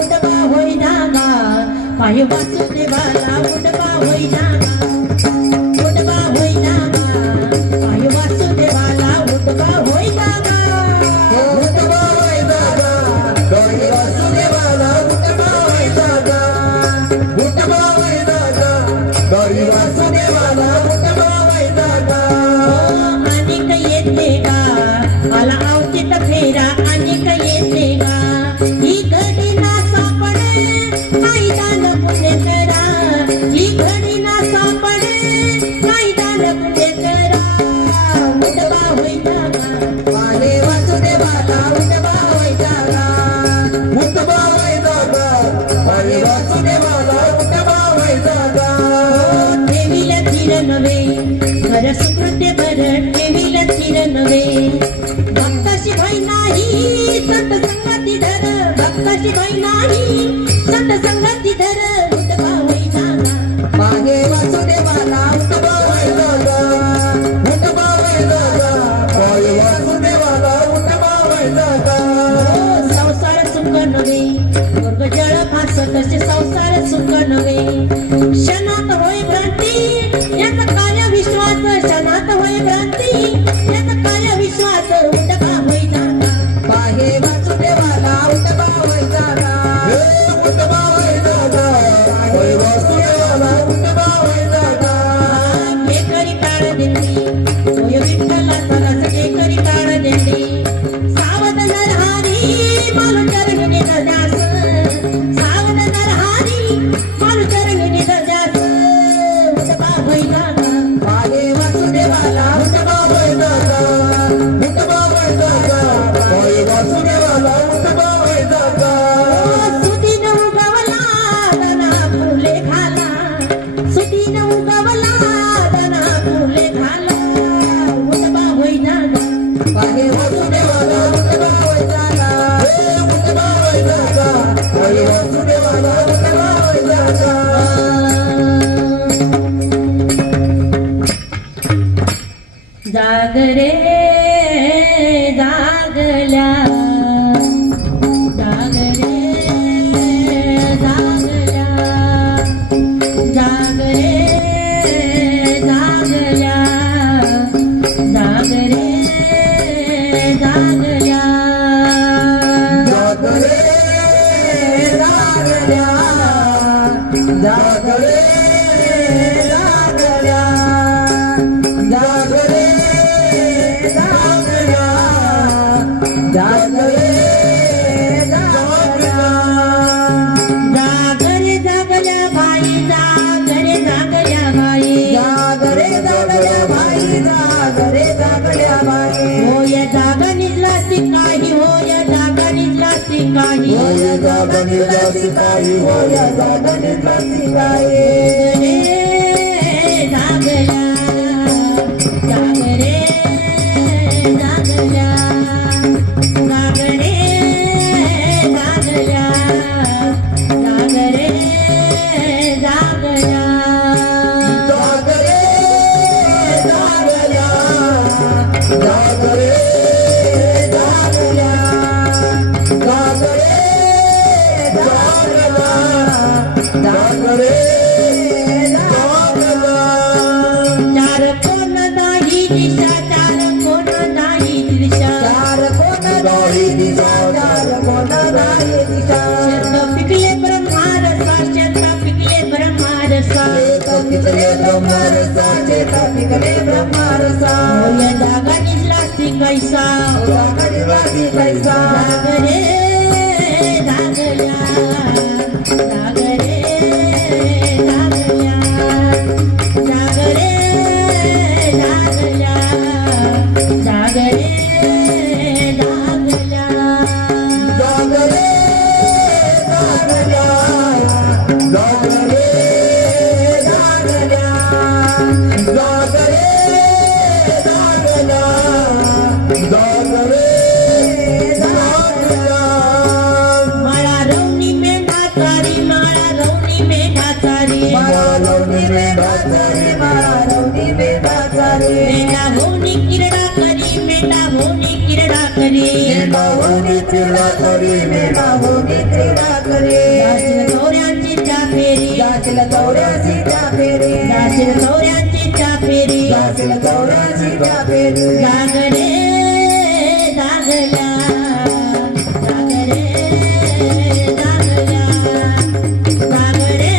उठवा होई जागा पाहि वासुदेवाला उठवा होई जागा उठवा होई जागा पाहि वासुदेवाला उठवा होई जागा उठवा होय जागा पाहि वासुदेवाला उठवा होय जागा उठवा होय जागा पाहि वासुदेवाला उठवा होय जागा अनेक येते का मला आवचित फेरा अनेक येते का ही घडी ना सापडे नाही दान पुण्य करा ही घडी ना सापडे नाही दान पुण्य करा उठवा होई जागा पाहि वासुदेवाला उठवा होय जागा उठवा होय जागा पाहि वासुदेवाला उठवा होय जागा ठेवीला चिर नव्हे घर सुकृत्य भर ठेवीला चिर नव्हे भक्ताशी भय नाही संत संगती धर भक्ताशी भय नाही संत संगती धर उठवा होई जागा पाहि वासुदेवाला उठवा होय जागा उठवा होय जागा पाहि वासुदेवाला उठवा होय जागा संसार सुख नव्हे वर्ग जळ फास तसे संसार सुख नव्हे क्षणात होय भ्रांती याचा काय विश्वास क्षणात होय भ्रांती याचा काय विश्वास उठवा होई जागा पाहि वासुदेवाला उठवा होय जागा हे उठवा होय जागा पाहि वासुदेवाला उठवा होय जागा हे करी टाळ दिंडी होय विठ्ठलाचा रस हे करी टाळ दिंडी सावध नरहारी मालू चरणी दजास सावध नरहारी मालू चरणी दजास उठवा होई जागा पाहि वासुदेवाला उठवा होय जागा उठवा होय जागा पाहि वासुदेवाला उठवा होय जागा सुतीन उगवला दाना फुले घाला सुतीन उगवला दाना फुले घाला उठवा होई जागा पाहि वासुदेवाला उठवा होय जागा हे उठवा होय जागा पाहि वासुदेवाला उठवा होय जागा जागरे जागल्या जागरे जागल्या जागरे जागल्या जागरे जागल्या जागरे जागल्या जागरे जागल्या जागरे जागल्या जागरे जागल्या जागरे जागल्या बाई जागरे जागल्या बाई जागरे जागल्या बाई जागरे जागल्या बाई होय जागा निजलासी काही होय जागा निजलासी काही होय जागा निर्जासी काही होय जागा निर्जासी काही जागरे जागल्या जागरे जागल्या जागरे जागल्या जागरे जागल्या जागरे जागल्या जागरे जागल्या जागरे जागल्या चार कोण नाही दिशा चार कोण नाही दिशा चार कोण नाही दिशा चार कोण नाही दिशा शत पिकले ब्रह्मारसा शत पिकले ब्रह्मारसा पिकले ब्रह्मारसा चेता पिकले ब्रह्मारसा होय जागा निजलासी कैसा जागा निर्जासी कैसा जागरे जागल्या जागरे जागल्या जागरे जागल्या जागरे जागल्या क्रीडा करी मेघा होगी क्रीडा करी जाशील चौऱ्यांची फेरी जाशील चौऱ्याची फेरी जाशील चौऱ्यांची फेरी जाशील चौऱ्याची फेरी जागरे जागल्या जागरे जागल्या जागरे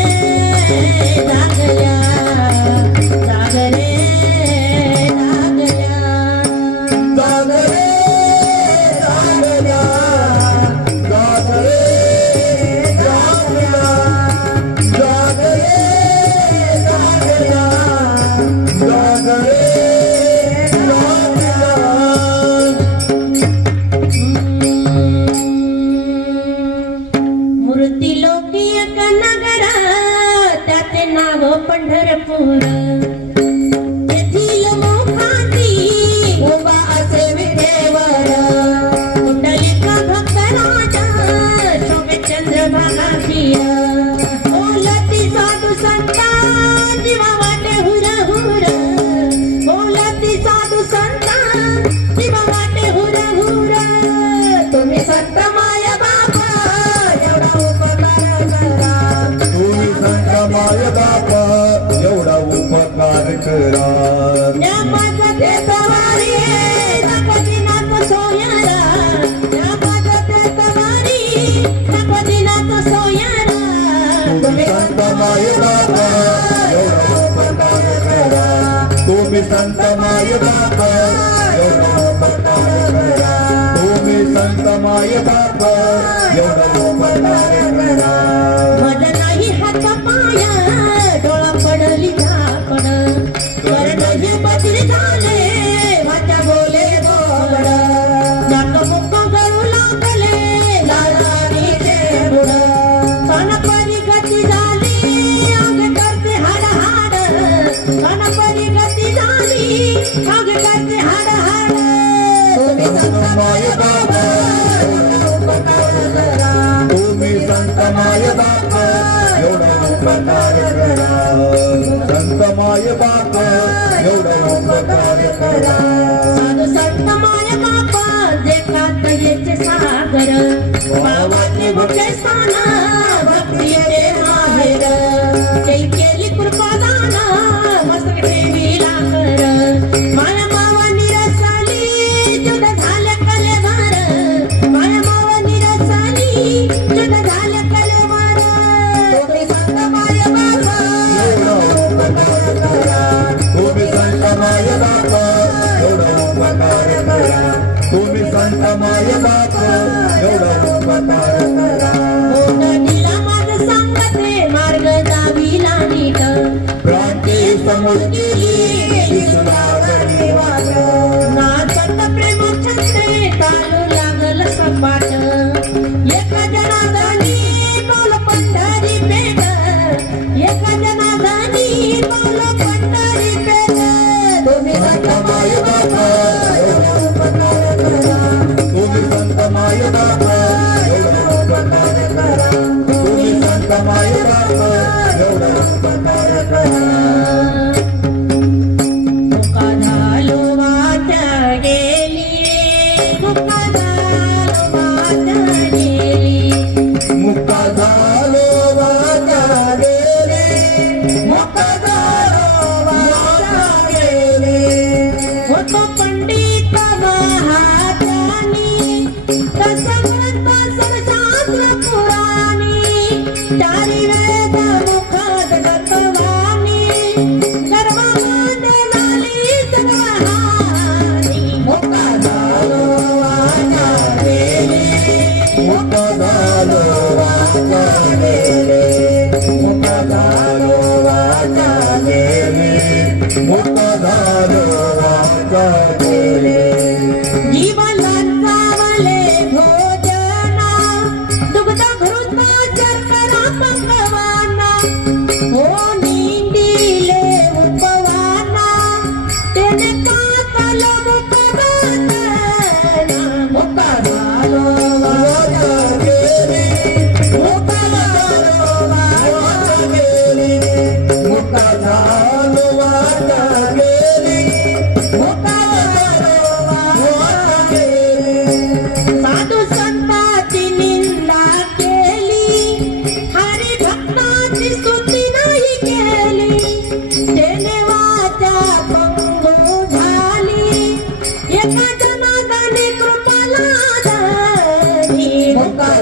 जागल्या जागरे जागल्या जागरे जागल्या जागरे जागल्या जागरे जागल्या जागरे मूर्ती लोकी एक नगर त्याचे नाव पंढरपूर तेथील मुखांती उभा असे विठेवर कुंडलिक भक्त राजा शोभे चंद्रभागा प्रिय बोलती साधू संता जीवा वाटे हुर हुर बोलती साधू संता जीवा वाटे हुर हुर तुम्ही संत माय बाबा एवढा उपकार करा तुम्ही संत माय बाबा एवढा उपकार करा ज्ञापाचा देतवारी नकदिनाथ सोयारा ज्ञापाचा देतवारी नकदिनाथ सोयारा तुम्ही संत माय बाबा एवढा उपकार करा तुम्ही संत माय बाबा एवढा उपकार करा तुम्ही संत माय बाबा एवढा उपकार करा मज नाही हात पाया डोळा पडली झापड करण हे बदली झाले वाचा बोले गोड नाक मुख गळू लागले लालानीचे बुड कानपरी गती झाली आग करते हाड हाड कानपरी गती झाली आग करते हाड हाड तुम्ही संत माय बाबा एवढा उपकार करा तुम्ही संत माय बाबा एवढा उपकार करा संत माय बाबा एवढा उपकार करा साधू संत माय बापा जे कातयेचे सागर भावाचे भुके स्थान भक्तीचे माहेर जय केली कृपा दान मस्तक ठेवीला कर माया मावा निरसाली जुद झाल्या कलेवर माया मावा निरसाली जुद झाल्या कलेवर तुम्ही संत माय बाबा एवढा उपकार करा तुम्ही संत माय बाबा एवढा उपकार करा तुम्ही संत माय बाबा एवढा उपकार करा दिला माझ सांगते मार्ग दाविला नीट क्रांती समोर गेली सुधारली वाट नाचत प्रेम छत्रे चालू लागल सपाट एका जनार्दनी बोल पंढरी पेट एका जनार्दनी बोल पंढरी पेट तुम्ही संत माय बाबा एवढा उपकार करा तुम्ही संत माय बाबा एवढा उपकार करा तुम्ही संत माय बाबा एवढा उपकार करा मुका झालो वाचा गेली मुका झालो वाचा गेली मुक्ता झालो वाचा गेले मुक्ता झालो वाचा गेले होतो पंडित महात्मानी दसमत शास्त्र पुराणी चारी वेद मुखात गतवाणी गर्भामध्ये झाली सगळहानी मुक्ता झालो वाचा गेले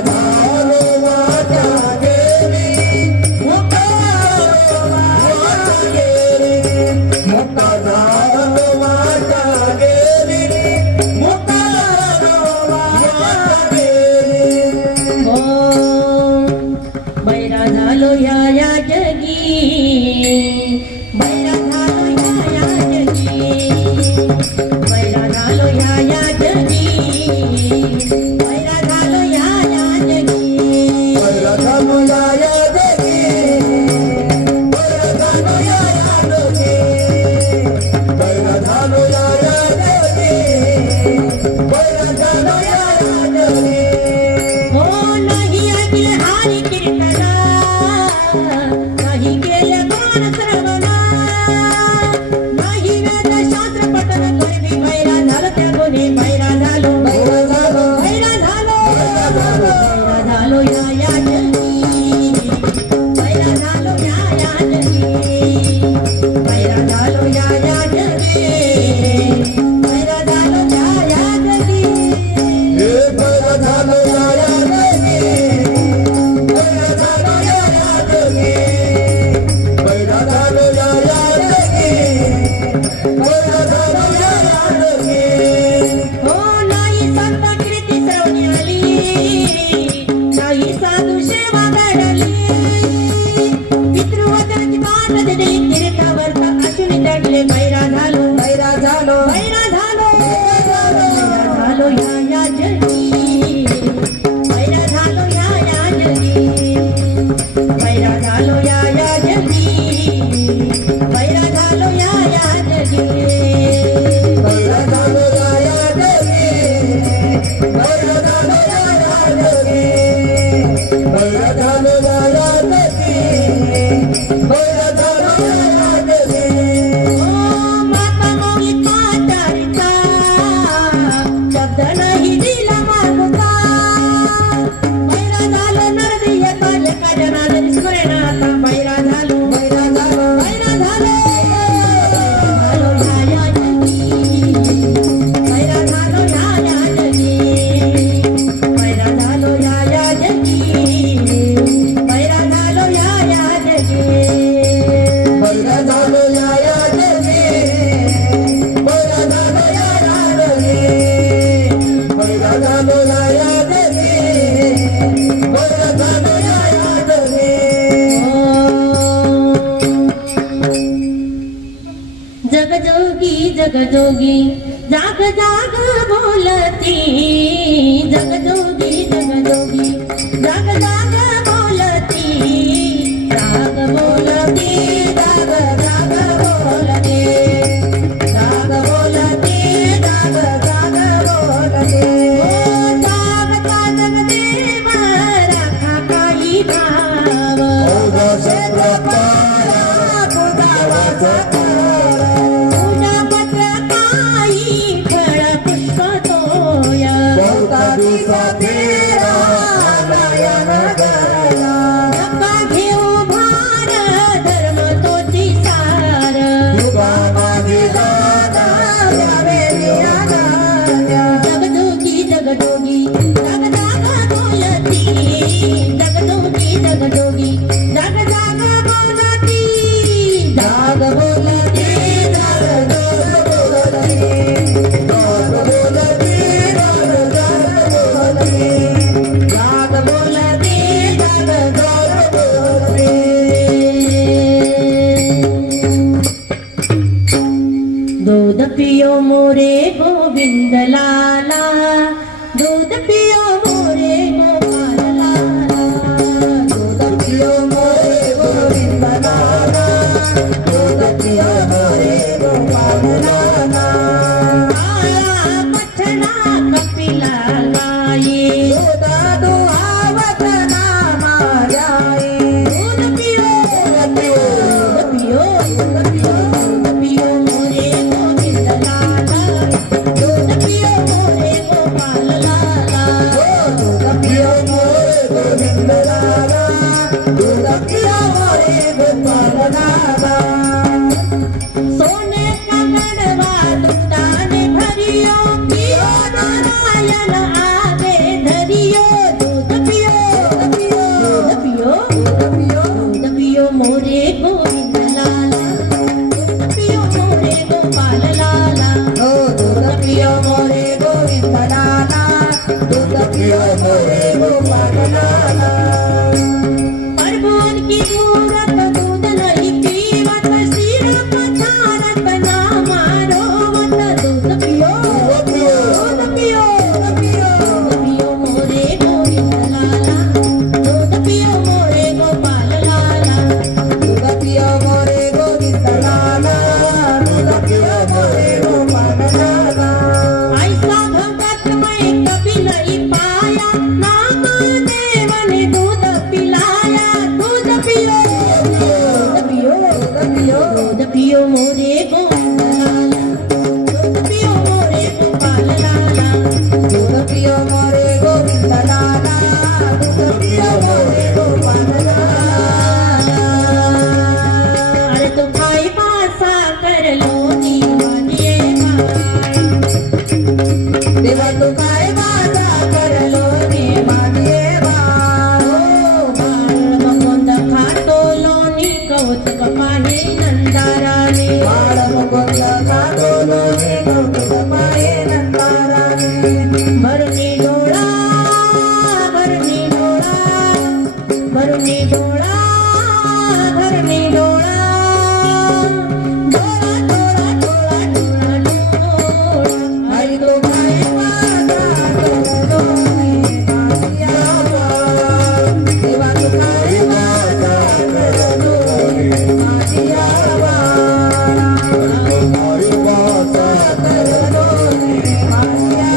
झालो वाटा गेली मोका वाटा गेली मोका झालो वाटा गेली मोका वाटा गेली हो बैरा झालो या जगी बैरा झालो या जगी बैरा झालो या जगी बैरा झालो या जगी बैरा झालो या जगी बैरा झालो या जगी बैरा झालो या जगी बैरा झालो या जगी हो नाही ऐकले हारी कीर्तना नाही केले गुण श्रवणा नाही वेद शास्त्र पठन करवी बैरा झालो त्या गुणी बैरा झालो बैरा झालो बैरा झालो बैरा झालो बैरा झालो या जगी बैरा झालो या जगी बैरा झालो या जगी बैरा झालो या जगी हे बैरा झालो या जगी बैरा झालो या जगी बैरा झालो या जगी बैरा झालो या जगी हो नाही संत कीर्ती श्रवणी आली नाही साधू सेवा घडली पितृवचनाची बाट दिली तीर्थावरचा अश्विनी जडले बैरा झालो बैरा झालो बैरा झालो बैरा झालो या जगी बैरा झालो या जगी बैरा झालो या जगी बैरा झालो या जगी बैरा झालो या जगी बैरा झालो या जगी बैरा झालो या जगी बैरा झालो या जगी ओ माता मौली म्हातारीचा शब्द नाही दिला मागुता बैरा झालो नरदेय काले जनाला स्मरण आता बैरा झालो बैरा झालो बैरा झालो या जगी बैरा झालो या जगी बैरा झालो या जगी बैरा झालो या जगी बैरा झालो या जगी बैरा झालो या जगी बैरा झालो या जगी बैरा झालो या जगी जगजोगी जगजोगी जाग जाग बोलती जगजोगी जगजोगी जाग जाग बोलती जाग बोलती जाग जाग बोलती जाग बोलती जाग जाग बोलती ओ जागता जगदेवा राखा काही भाव पूजा पत्र काही फळ पुष्प तोय नका घेऊ भार धर्म तोची सार जगदोगी जगदोगी जग जाग बोलती जगदोगी जगदोगी जग जाग बोलती जाग बोलती जाग बोलती जाग बोलती जाग बोलती जाग बोलती दूध पियो मोरे गोविंद लाला दूध पियो मोरे गोपाल लाला दूध पियो मोरे गोविंद लाला दूध पियो मोरे गोपाल लाला आया पठना कपिला गाई दूध दुहावत नामा जाई दूध पियो मोरे गोविंद लाला दूध पियो मोरे गोपाल लाला दूध पियो मोरे गोविंद लाला दूध पियो मोरे गोपाल लाला सोने का गढ़वा दुधाने भरियो पियो नारायण आगे धरियो दूध मोरे गोपाल लाला प्रभून की मूरत दूध नहीं पीवत सिर पधारत नाम रोवत दूध पियो दूध पियो दूध पियो मोरे गोविंद लाला दूध पियो मोरे गोपाल लाला दूध पियो मोरे गोविंद लाला दूध पियो मोरे गोपाल लाला ऐसा भगत मैं कभी नहीं पाया नाम देव ने दूध पिलाया दूध पियो दूध पियो मोरे गोविंद लाला दूध पियो मोरे गोपाल लाला दूध पियो मोरे गोविंद लाला दूध पियो मोरे गोपाल लाला अरे तो भाई पासा कर लो दीवानिए देवा तू काय माझा करलो रे मागे मुकुंद खातो लोणी कौतुक पाहे नंदाराने बाळ मुकुंद खातो लोणे कौतुक पाहे नंदाराने भरुनी डोळा भरुनी डोळा भरुनी डोळा भरुनी डोळा डोळा डोळा डोळा डोळा डोळा आई तो काय माझा करलो रे मागे देवा तू काय माझा करलो रे मागे करलो रे मागे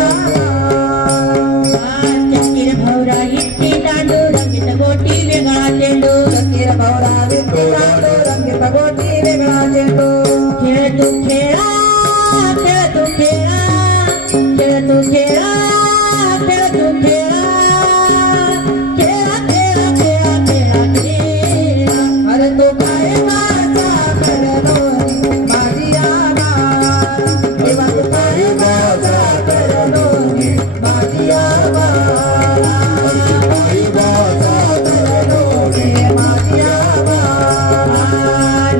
चक्कीर भवरा इतकी दांडू रंगीत गोटी वेगळा चेंडू सकीर भवरा विद्ये गातो रंगीत गोटी वेगळा चेंडू खेळ तू खेळा खेळ तू खेळा खेळ तू खेळा खेळ तू खेळा खेळा खेळा खेळा खेळा खेळा अरे तो काय माझा करलो रे माझी आबा देवा तू काय माझा करलो रे माझी आबा करलो रे माझी आबा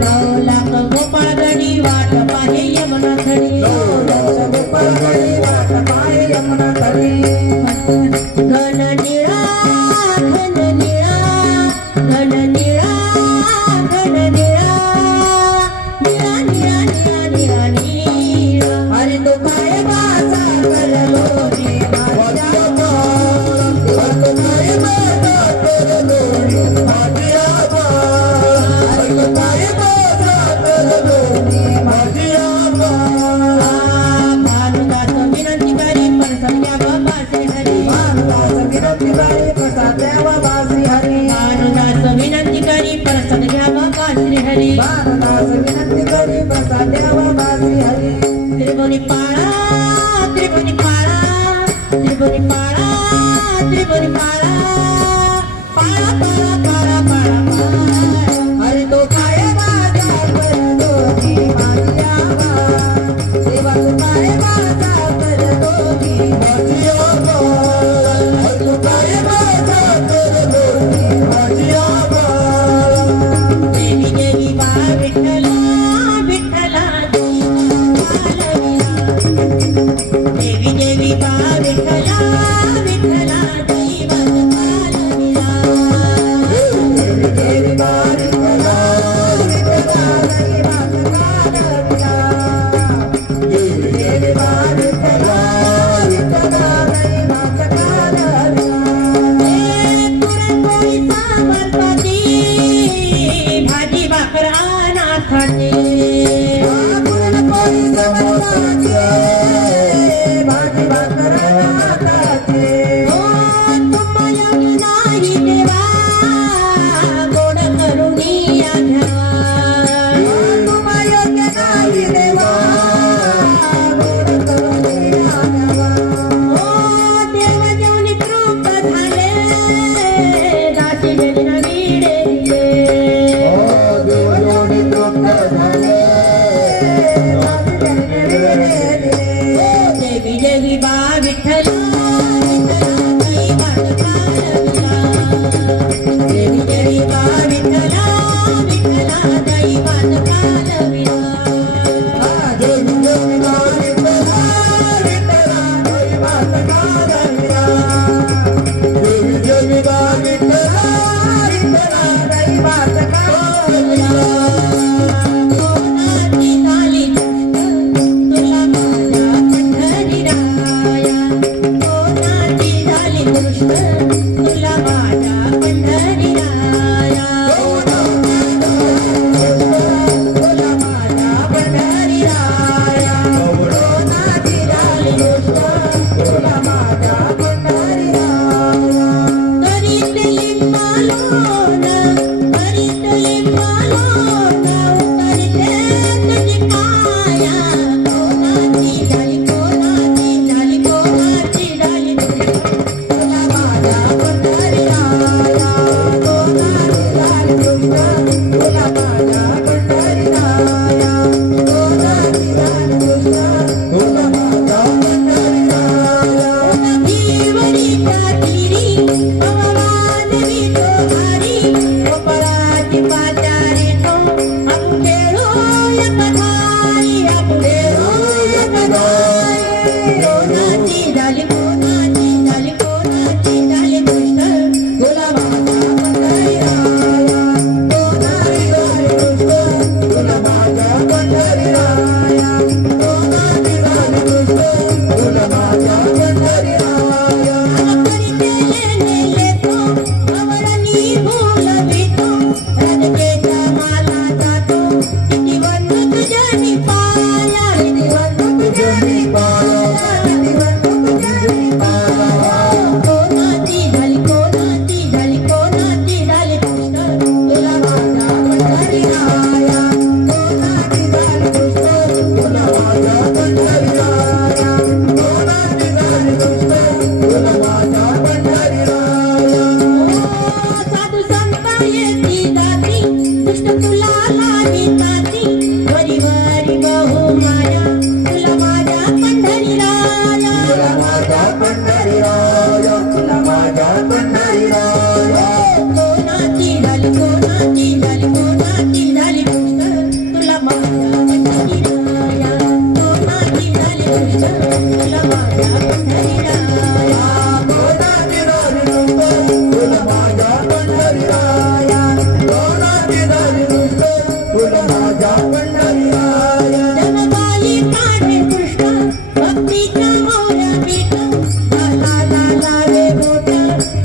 9 लाख गोपाळ गडी वाट पाहे यमुना खडी लक्ष गोपाळगडी वाट पाय यमुना तळी घन निळा घन निळा घन निळा घन निळा निळा निळा निळा निळा निळा अरे तो काय माझा करलो रे माझी आबा देवा तू काय माझा करलो रे माझी आबा अरे तो काय माझा करलो रे माझी आबा भानुदास विनंती करी परसम घ्या बाबा श्री हरी भानुदास विनंती करी प्रसाद द्यावा बासी हरी भानुदास विनंती करी परसम घ्या बाबा श्री हरी भानुदास विनंती करी प्रसाद द्यावा बासी हरी त्रिभुवनी पाळा त्रिभुवनी पाळा त्रिभुवनी पाळा त्रिभुवनी पाळा पाळा पाळा पाळा पाळा पाळा अरे तो काय माझा करलो रे माझी आबा देवा तू काय माझा करलो रे माझी आबा अरे तू काय माझा करलो रे माझी आबा देवी देवी बा विठ्ठला विठ्ठला देवी देवी बा विठ्ठला विठ्ठला जीवन कालविला देवी बारी कला विठला नाही माझा कालविला देवी बारी कला विठला नाही माझा कालविला पुरणपोळी साबरपती भाजी भाकर अनाथाची पुरणपोळी समर्पाचे भाजी भाकर नाताचे ओ तुमयोगी नाही देवा गोड करुणी या घ्यावा तुमा योग्य नाही देवा गोड करुणी आणावा ओ देव जेवणी तृप्त झाले दासी देवीला विडे दिले देव जोडी तृप्त झाले तुला माझ्या पंढरी राया तुला माझ्या पंढरी राया कोणाची झाली गोष्ट तुला माझ्या पंढरी राया करीत लिंबालोन उतरते तुझी काया कोणाची झाली कोणाची झाली तुला माझ्या पंढरी राया कोणाची झाली गोष्ट तुला माझ्या पंढरी राया कोणाची झाली गोष्ट तुला माझ्या पंढरी राया जीवनीच्या तीरी पवनाने तो हरी गोपाळाची पाचारी तो आपण खेळू एकधारी आपण खेळू एकधारी कोणाची झाली कोणाची झाली कोणाची झाली गोष्ट तुला माझ्या पंढरी राया कोणाची झाली गोष्ट तुला माझ्या पंढरी राया कोणाची झाली गोष्ट तुला माझ्या पंढरी राया तुझी पाया तुला माझ्या पंढरी राया कोणाची झाली गोष्ट तुला माझ्या पंढरी राया साधू संत येती जाती दुष्ट तुला लाविताती वरी वरी बहु माया तुला माझ्या पंढरी राया तुला माझ्या पंढरी राया तुला माझ्या पंढरी राया कोणाची झाली कोणाची झाली कोणाची झाली गोष्ट तुला माझ्या पंढरी राया कोणाची झाली गोष्ट तुला माझ्या पंढरी राया कोणाची झाली गोष्ट तुला माझ्या पंढरी राया कोणाची झाली गोष्ट तुला माझ्या पंढरी राया जनबाई काढे कृष्ण भक्तीच्या मोऱ्या पीठ लाला लावे बोट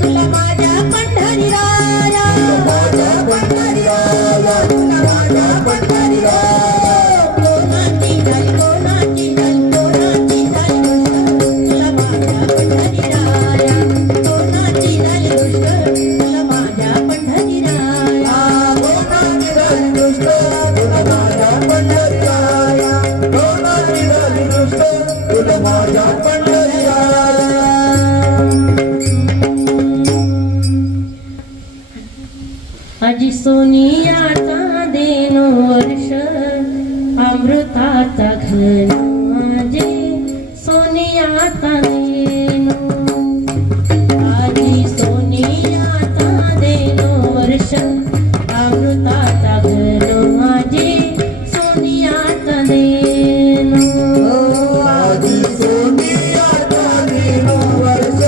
तुला माझ्या पंढरी राया माझ्या पंढरी राया तुला माझ्या पंढरी राया कोणाची झाली कोणाची झाली कोणाची झाली गोष्ट तुला माझ्या पंढरी राया कोणाची झाली गोष्ट तुला माझ्या पंढरी राया कोणाची झाली गोष्ट तुला माझ्या पंढरी राया कोणाची झाली गोष्ट तुला माझ्या पंढरी राया आजी सोनियाचा देनो वर्ष अमृताचा घन माझे सोनियाचा देनो आजी सोनियाचा देनो वर्ष अमृताचा घन माझे सोनियाचा देनो आजी सोनियाचा दिनो वर्ष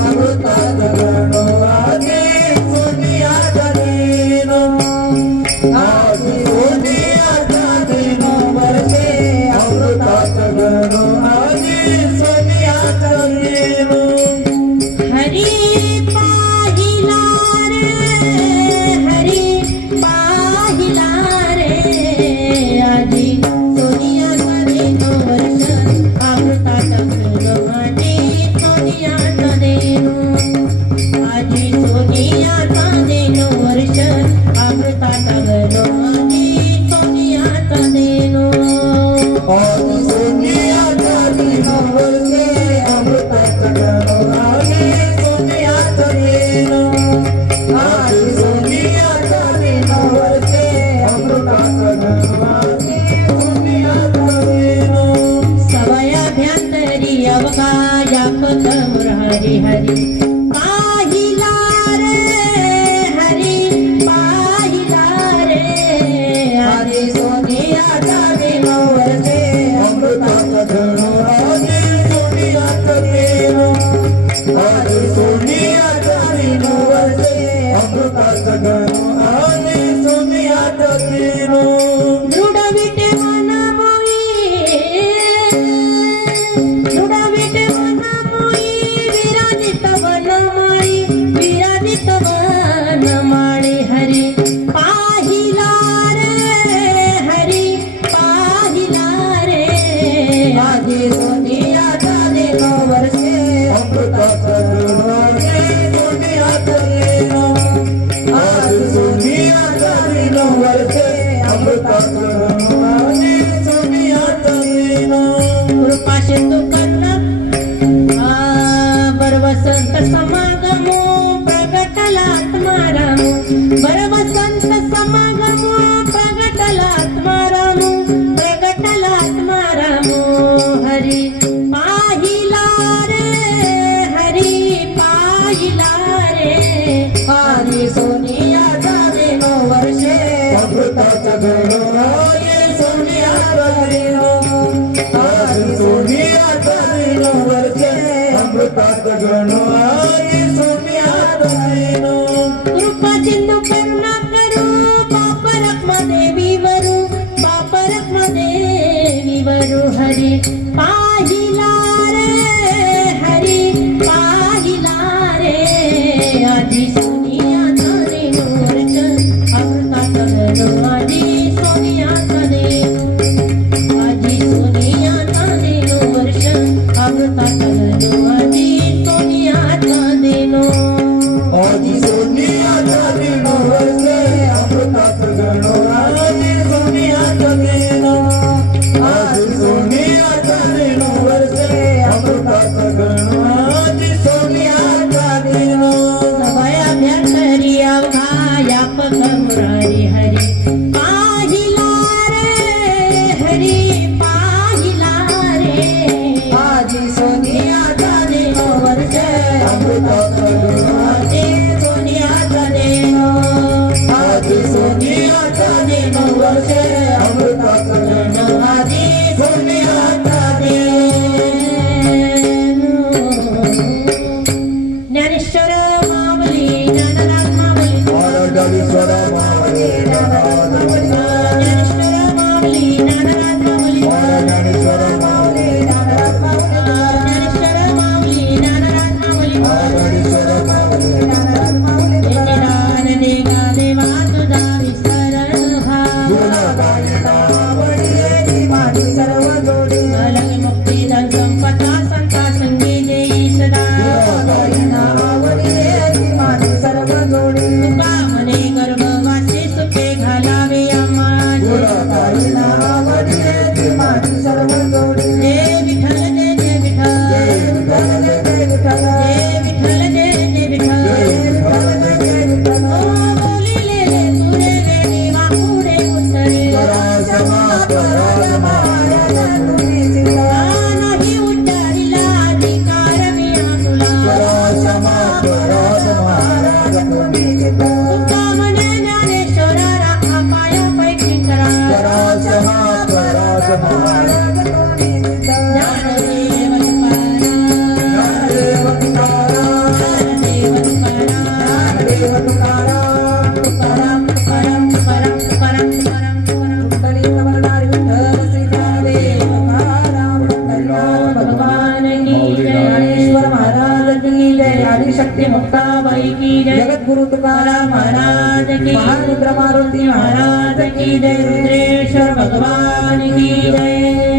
अमृताचा गणो आजी सोनियाचा दिनो आजी सोनियाचा दिनो वर्ष अमृताचा परम संत समागम प्रगटला आत्माराम हरी पाहिला रे आधी सोनियाचा दिनो वर्षे अमृताचा गणो ये सोनियाचा दिनो आधी सोनियाचा दिनो वर्षे अमृताचा गणो ये सोनियाचा दिनो कृपा सिंधू करुणा करू बाप रखमादेवीवरू हरी पाहिला रे आधी सोनियाचा दिनो वर्ष अमृताचा गणो आधी सोनियाचा दिनो वर्ष अमृताचा गणो आधी सोनियाचा दिनो आधी सोनियाचा दिनो वर्षे अमृताचा गणो आधी सोनियाचा दिनो आधी सोनियाचा दिनो वर्षे अमृताचा गणो आधी सोनियाचा दिनो सवया भ्यातरी अवघा याप मुरारी हरी पाहिला रे आधी सोनियाचा दिनो वर्षे अमृताचा गणो आधी सोनियाचा दिनो आधी सोनियाचा दिनो वर्षे अमृताचा गणो आधी सोनियाचा ज्ञानेश्वर मावली ज्ञानराज मावली ज्ञानेश्वर मावली ज्ञानेश्वर मावली ज्ञानराज मावली ज्ञानेश्वर मावली ज्ञानेश्वर मावली ज्ञानराज मावली ज्ञानेश्वर मावली ज्ञान देवा देवा तुझा विसर हा अलग मुक्ती धन संपदा संता संगी देई सदा तुका म्हणे गर्भवासी सुखे घालावे आम्हा जय विठ्ठल जय जय विठ्ठल जय विठ्ठल जय जय विठ्ठल ओ बोलिले रे तुरे वेणी वाकुडे उत्तरे नाही उच्चारिला अधिकार मी तुला तुका म्हणे ज्ञानेश्वरा राखा पाया पैकी करा ज्ञानदेव तुकाराम तुकाराम तुकाराम भगवान की जय ज्ञानेश्वर महाराज की जय आदिशक्ती मुक्ताबाई की जय जगद्गुरु तुकाराम महाराज की महारुद्र मारुती महाराज की जय रुद्रेश्वर भगवान की जय